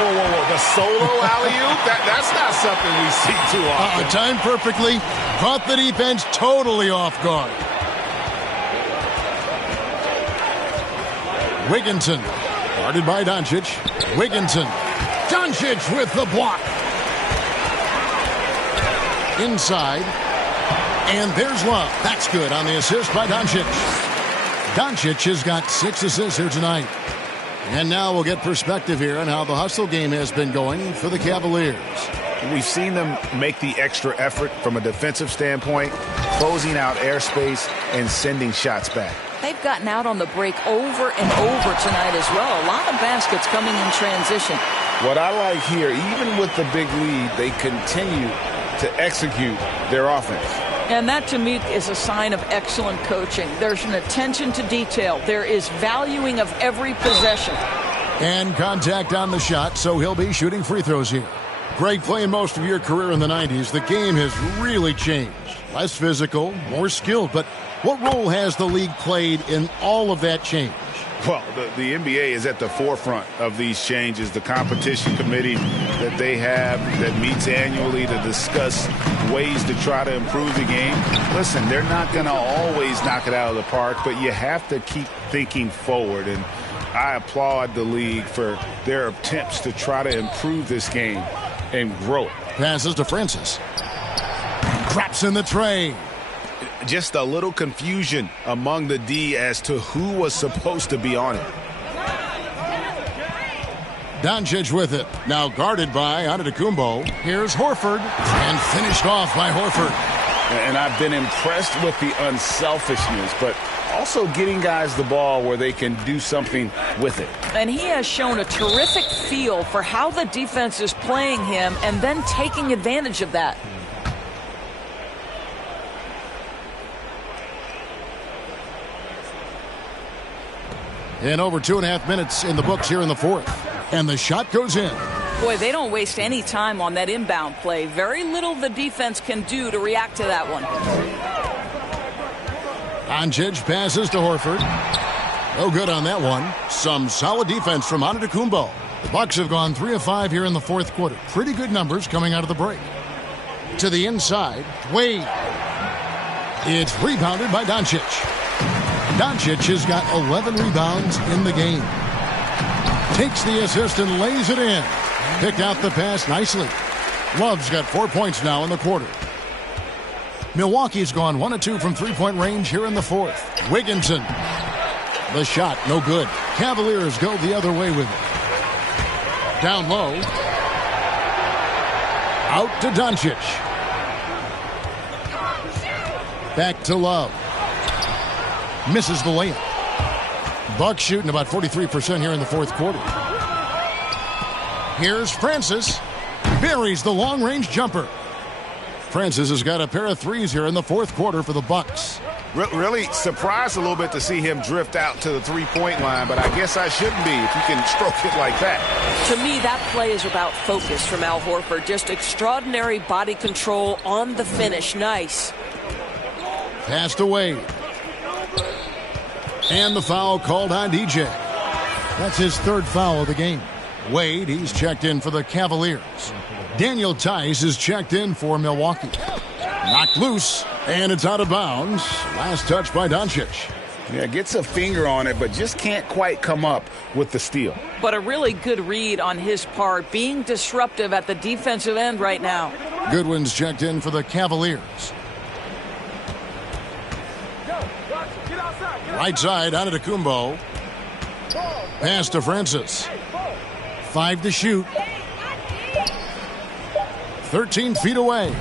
Whoa. The solo alley-oop? That's not something we see too often. Timed perfectly. Caught the defense totally off guard. Williamson, guarded by Doncic. Williamson. Doncic with the block. Inside. And there's Love. That's good on the assist by Doncic. Doncic has got 6 assists here tonight. And now we'll get perspective here on how the hustle game has been going for the Cavaliers. We've seen them make the extra effort from a defensive standpoint, closing out airspace and sending shots back. They've gotten out on the break over and over tonight as well. A lot of baskets coming in transition. What I like here, even with the big lead, they continue to execute their offense. And that, to me, is a sign of excellent coaching. There's an attention to detail. There is valuing of every possession. And contact on the shot, so he'll be shooting free throws here. Greg, playing most of your career in the 90s, the game has really changed. Less physical, more skilled, but what role has the league played in all of that change? Well, the NBA is at the forefront of these changes. The competition committee that they have that meets annually to discuss ways to try to improve the game. Listen, they're not going to always knock it out of the park, but you have to keep thinking forward. And I applaud the league for their attempts to try to improve this game and grow it. Passes to Francis. Drops in the tray. Just a little confusion among the D as to who was supposed to be on it. Doncic with it. Now guarded by Antetokounmpo. Here's Horford. And finished off by Horford. And I've been impressed with the unselfishness, but also getting guys the ball where they can do something with it. And he has shown a terrific feel for how the defense is playing him and then taking advantage of that. And over 2.5 minutes in the books here in the fourth. And the shot goes in. Boy, they don't waste any time on that inbound play. Very little the defense can do to react to that one. Doncic passes to Horford. No good on that one. Some solid defense from Antetokounmpo. The Bucks have gone 3 of 5 here in the fourth quarter. Pretty good numbers coming out of the break. To the inside, Wade. It's rebounded by Doncic. Doncic has got 11 rebounds in the game. Takes the assist and lays it in. Picked out the pass nicely. Love's got 4 points now in the quarter. Milwaukee's gone 1 of 2 from three-point range here in the fourth. Williamson. The shot, no good. Cavaliers go the other way with it. Down low. Out to Doncic. Back to Love. Misses the layup. Bucks shooting about 43% here in the fourth quarter. Here's Francis. Buries the long-range jumper. Francis has got a pair of threes here in the fourth quarter for the Bucks. Really surprised a little bit to see him drift out to the three-point line, but I guess I shouldn't be if you can stroke it like that. To me, that play is about focus from Al Horford. Just extraordinary body control on the finish. Nice. Passed away. And the foul called on DJ. That's his third foul of the game. Wade, he's checked in for the Cavaliers. Daniel Tice is checked in for Milwaukee. Knocked loose, and it's out of bounds. Last touch by Doncic. Yeah, gets a finger on it, but just can't quite come up with the steal. But a really good read on his part, being disruptive at the defensive end right now. Goodwin's checked in for the Cavaliers. Right side, Antetokounmpo. Pass to Francis. 5 to shoot. 13 feet away.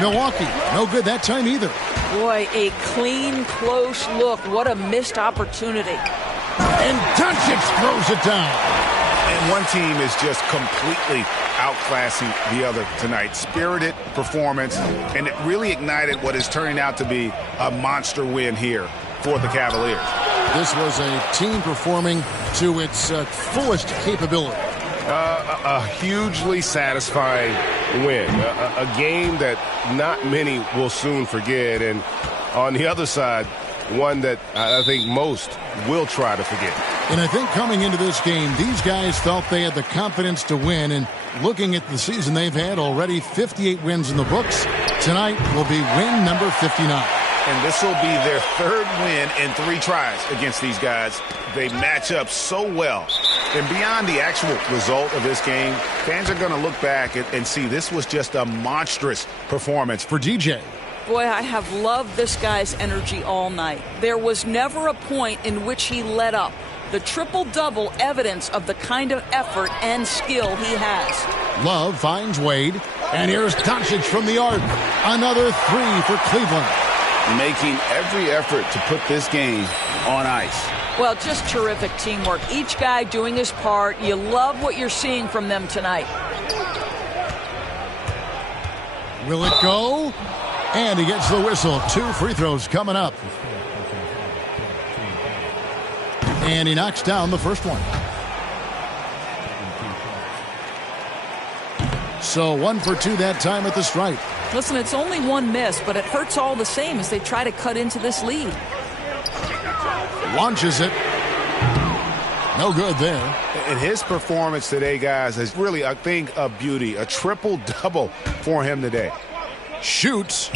Milwaukee, no good that time either. Boy, a clean, close look. What a missed opportunity. And Doncic throws it down. And one team is just completely outclassing the other tonight. Spirited performance, and it really ignited what is turning out to be a monster win here for the Cavaliers. This was a team performing to its fullest capability. A hugely satisfying win. A game that not many will soon forget. And on the other side, one that I think most will try to forget. And I think coming into this game, these guys felt they had the confidence to win. And looking at the season they've had, already 58 wins in the books. Tonight will be win number 59. And this will be their third win in 3 tries against these guys. They match up so well. And beyond the actual result of this game, fans are going to look back and see this was just a monstrous performance for DJ. Boy, I have loved this guy's energy all night. There was never a point in which he let up. The triple-double evidence of the kind of effort and skill he has. Love finds Wade. And here's Doncic from the arc. Another 3 for Cleveland. Making every effort to put this game on ice. Well, just terrific teamwork. Each guy doing his part. You love what you're seeing from them tonight. Will it go? And he gets the whistle. 2 free throws coming up. And he knocks down the first one. So 1 for 2 that time at the stripe. Listen, it's only 1 miss, but it hurts all the same as they try to cut into this lead. Launches it. No good there. And his performance today, guys, is really, I think, a beauty. A triple-double for him today. Shoots.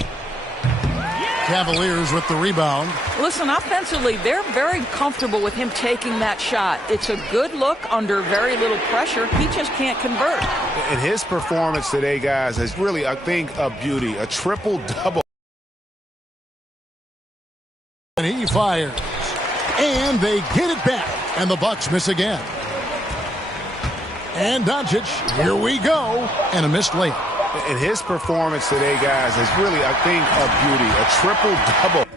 Cavaliers with the rebound. Listen, offensively, they're very comfortable with him taking that shot. It's a good look under very little pressure. He just can't convert. And his performance today, guys, is really, I think, a beauty. A triple-double. And he fires. And they get it back. And the Bucks miss again. And Doncic, here we go. And a missed layup. And his performance today, guys, is really, I think, a beauty. A triple-double.